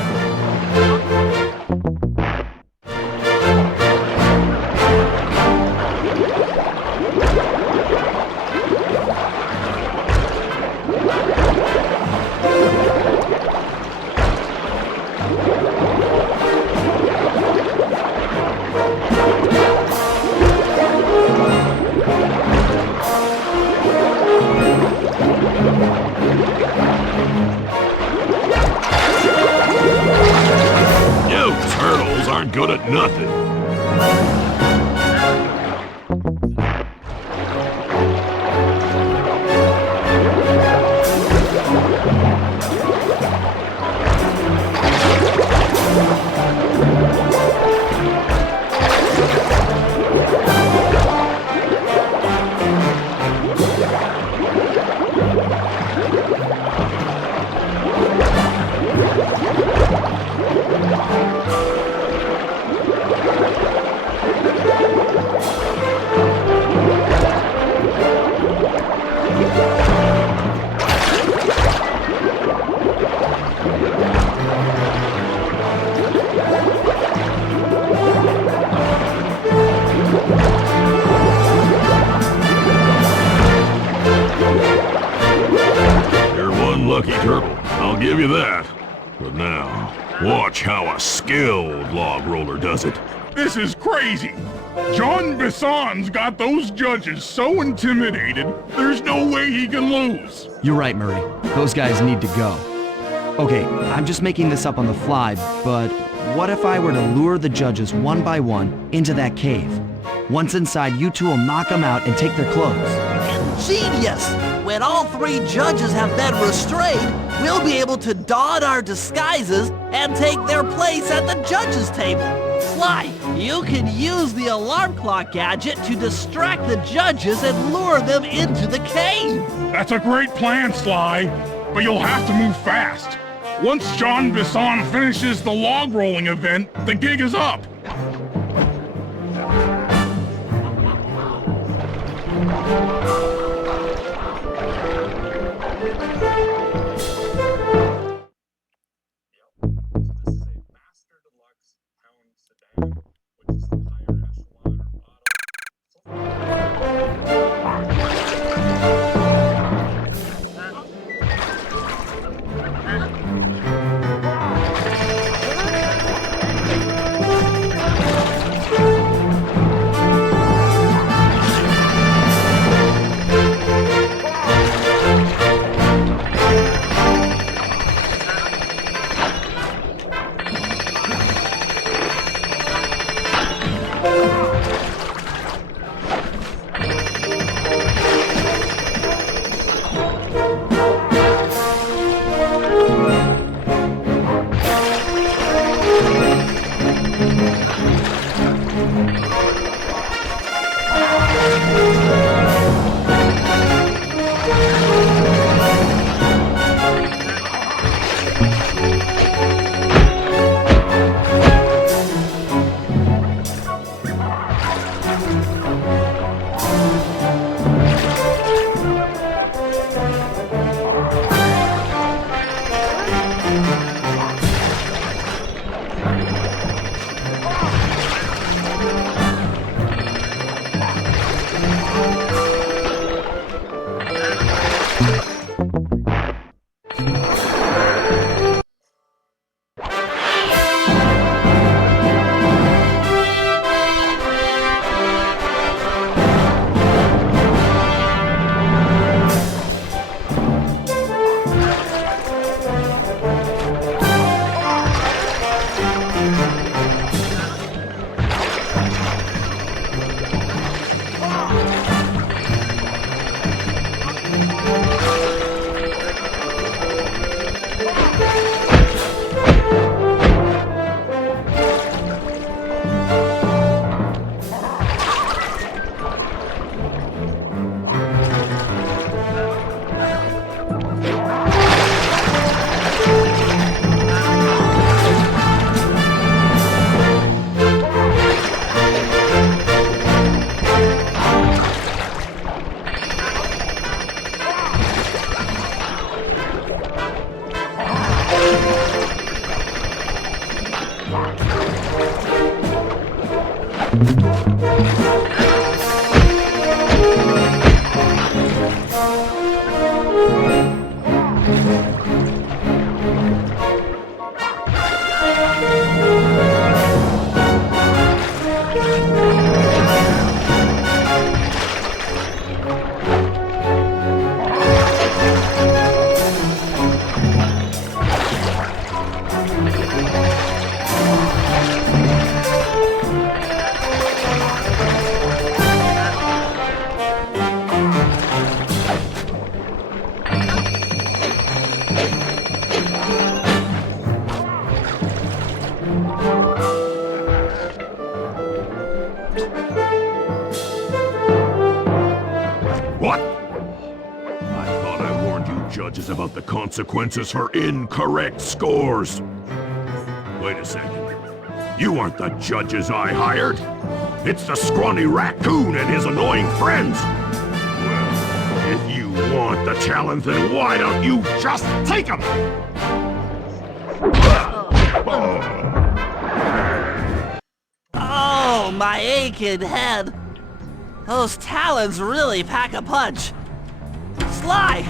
You turtles aren't good at nothing. lucky, Turtle. I'll give you that. But now, watch how a skilled log roller does it. This is crazy! John Bisson's got those judges so intimidated, there's no way he can lose. You're right, Murray. Those guys need to go. Okay, I'm just making this up on the fly, but what if I were to lure the judges one by one into that cave? Once inside, you two will knock them out and take their clothes. Genius! When all 3 judges have been restrained, we'll be able to don our disguises and take their place at the judges' table. Sly, you can use the alarm clock gadget to distract the judges and lure them into the cave. That's a great plan, Sly, but you'll have to move fast. Once John Bisson finishes the log rolling event, the gig is up. Judges about the consequences for incorrect scores. Wait a second. You aren't the judges I hired. It's the scrawny raccoon and his annoying friends. Well, if you want the challenge, then why don't you just take them? Oh, my aching head. Those talons really pack a punch. Sly!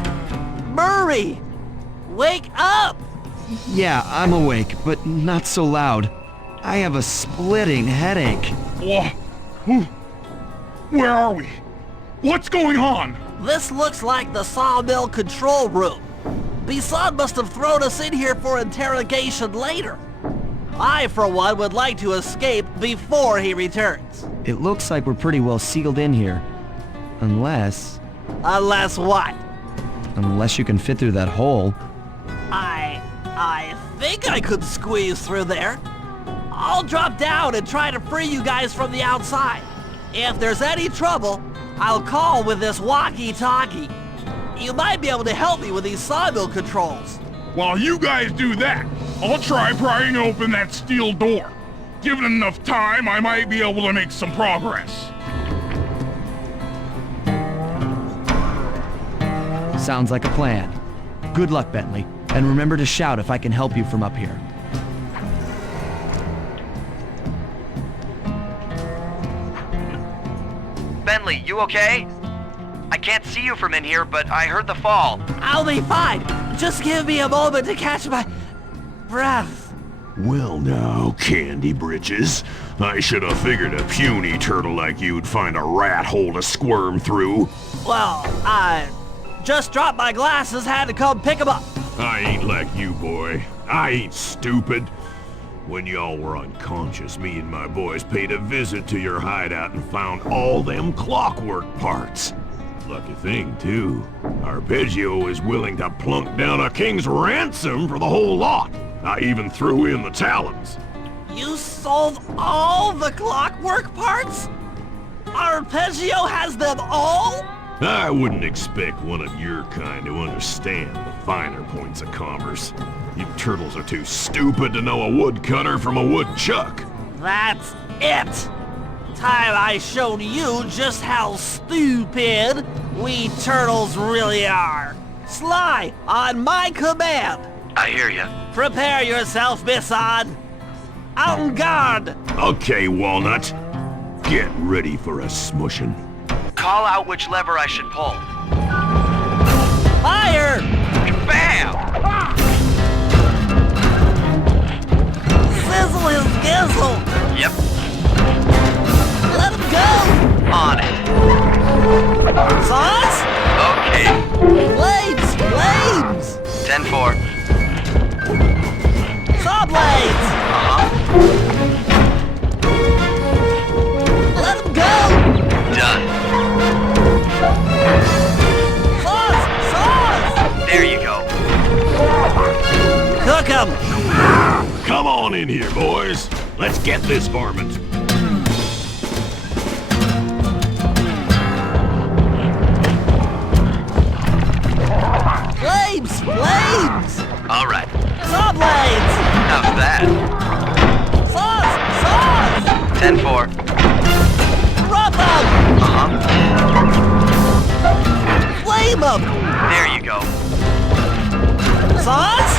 Murray! Wake up! Yeah, I'm awake, but not so loud. I have a splitting headache. Where are we? What's going on? This looks like the sawmill control room. Bisson must have thrown us in here for interrogation later. I, for one, would like to escape before he returns. It looks like we're pretty well sealed in here. Unless Unless what? you can fit through that hole. I think I could squeeze through there. I'll drop down and try to free you guys from the outside. If there's any trouble, I'll call with this walkie-talkie. You might be able to help me with these sawmill controls. While you guys do that, I'll try prying open that steel door. Given enough time, I might be able to make some progress. Sounds like a plan. Good luck, Bentley. And remember to shout if I can help you from up here. Bentley, you okay? I can't see you from in here, but I heard the fall. I'll be fine. Just give me a moment to catch my breath. Well now, Candy Britches. I should have figured a puny turtle like you'd find a rat hole to squirm through. Well, I just dropped my glasses, had to come pick them up. I ain't like you, boy. I ain't stupid. When y'all were unconscious, me and my boys paid a visit to your hideout and found all them clockwork parts. Lucky thing, too. Arpeggio is willing to plunk down a king's ransom for the whole lot. I even threw in the talons. You sold all the clockwork parts? Arpeggio has them all? I wouldn't expect one of your kind to understand the finer points of commerce. You turtles are too stupid to know a woodcutter from a woodchuck. That's it! Time I showed you just how stupid we turtles really are. Sly, on my command. I hear you. Prepare yourself, Bisson. En garde! Okay, Walnut. Get ready for a smushing. Call out which lever I should pull. Fire! Bam! Sizzle his gizzle! Yep, Let him go! on it. Sauce? Okay, Flames! Flames! 10-4. Saw blades! Let him go! Done. Sauce! Sauce! There you go. Cook him! Come on in here, boys. Let's get this varmint. Flames! Flames! All right. Saw blades! How's that? Sauce! Sauce! 10-4. Rub him! Flame him! There you go. Sauce?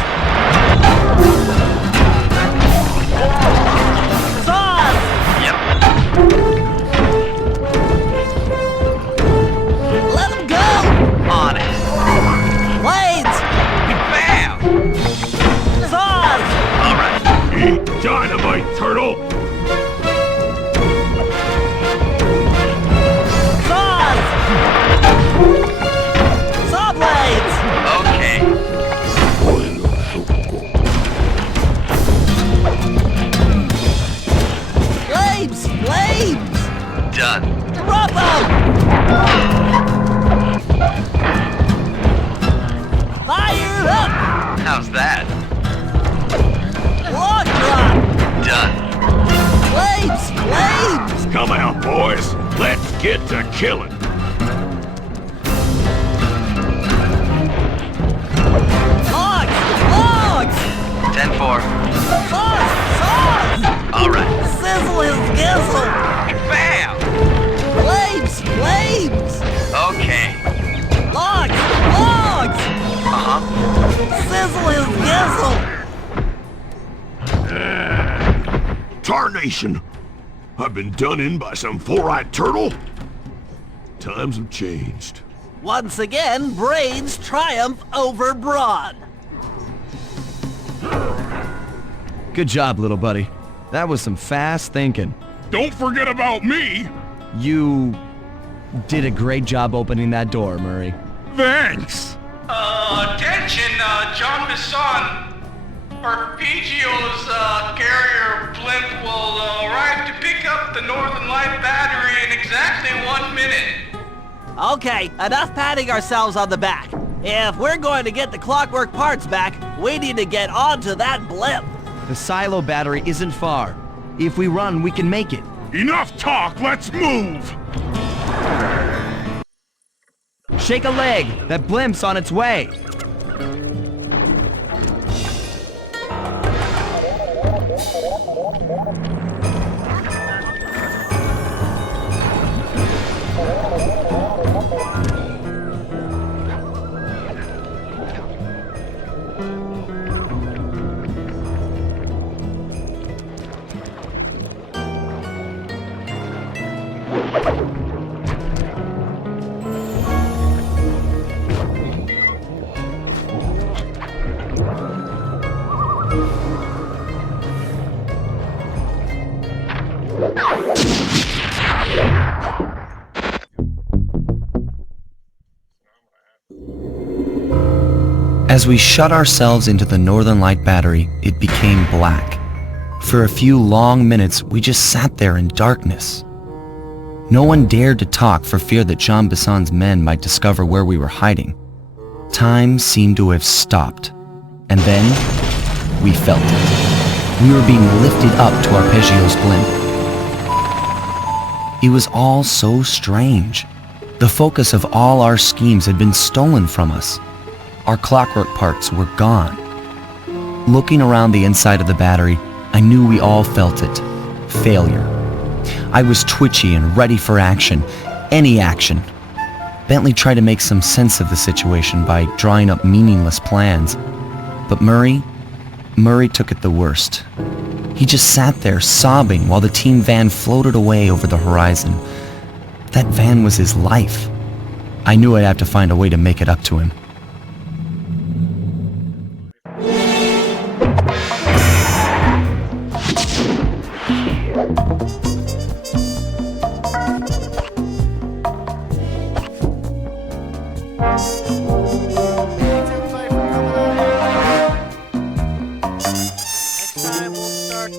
Sauce! Yep. Let him go! On it. Blades! Bam! Sauce! All right. Eat dynamite, turtle. Sauce! Saw blades! Okay. Flames! Flames! Done. Rub him! Fire up! How's that? Log drop! Done. Flames! Flames! Come out, boys. Let's get to killing. Logs! Logs! 10-4. Sauce! Sauce! All right. Sizzle his gizzle! Bam! Flames! Flames! Okay. Logs! Logs! Uh-huh. Sizzle his gizzle! Tarnation! I've been done in by some four-eyed turtle? Times have changed. Once again, brains triumph over brawn. Good job, little buddy. That was some fast thinking. Don't forget about me! You did a great job opening that door, Murray. Thanks! Attention, John Bisson. Arpeggio's carrier blimp will arrive to pick up the Northern Light battery in exactly 1 minute. Okay, enough patting ourselves on the back. If we're going to get the Clockwork parts back, we need to get onto that blimp. The silo battery isn't far. If we run, we can make it. Enough talk, let's move! Shake a leg! That blimp's on its way! As we shut ourselves into the Northern Light battery, it became black. For a few long minutes, we just sat there in darkness. No one dared to talk for fear that Jean Besson's men might discover where we were hiding. Time seemed to have stopped. And then, we felt it. We were being lifted up to Arpeggio's blimp. It was all so strange. The focus of all our schemes had been stolen from us. Our clockwork parts were gone. Looking around the inside of the battery, I knew we all felt it. Failure. I was twitchy and ready for action. Any action. Bentley tried to make some sense of the situation by drawing up meaningless plans. But Murray took it the worst. He just sat there sobbing while the team van floated away over the horizon. That van was his life. I knew I'd have to find a way to make it up to him. Thanks everybody for coming out. Next time we'll start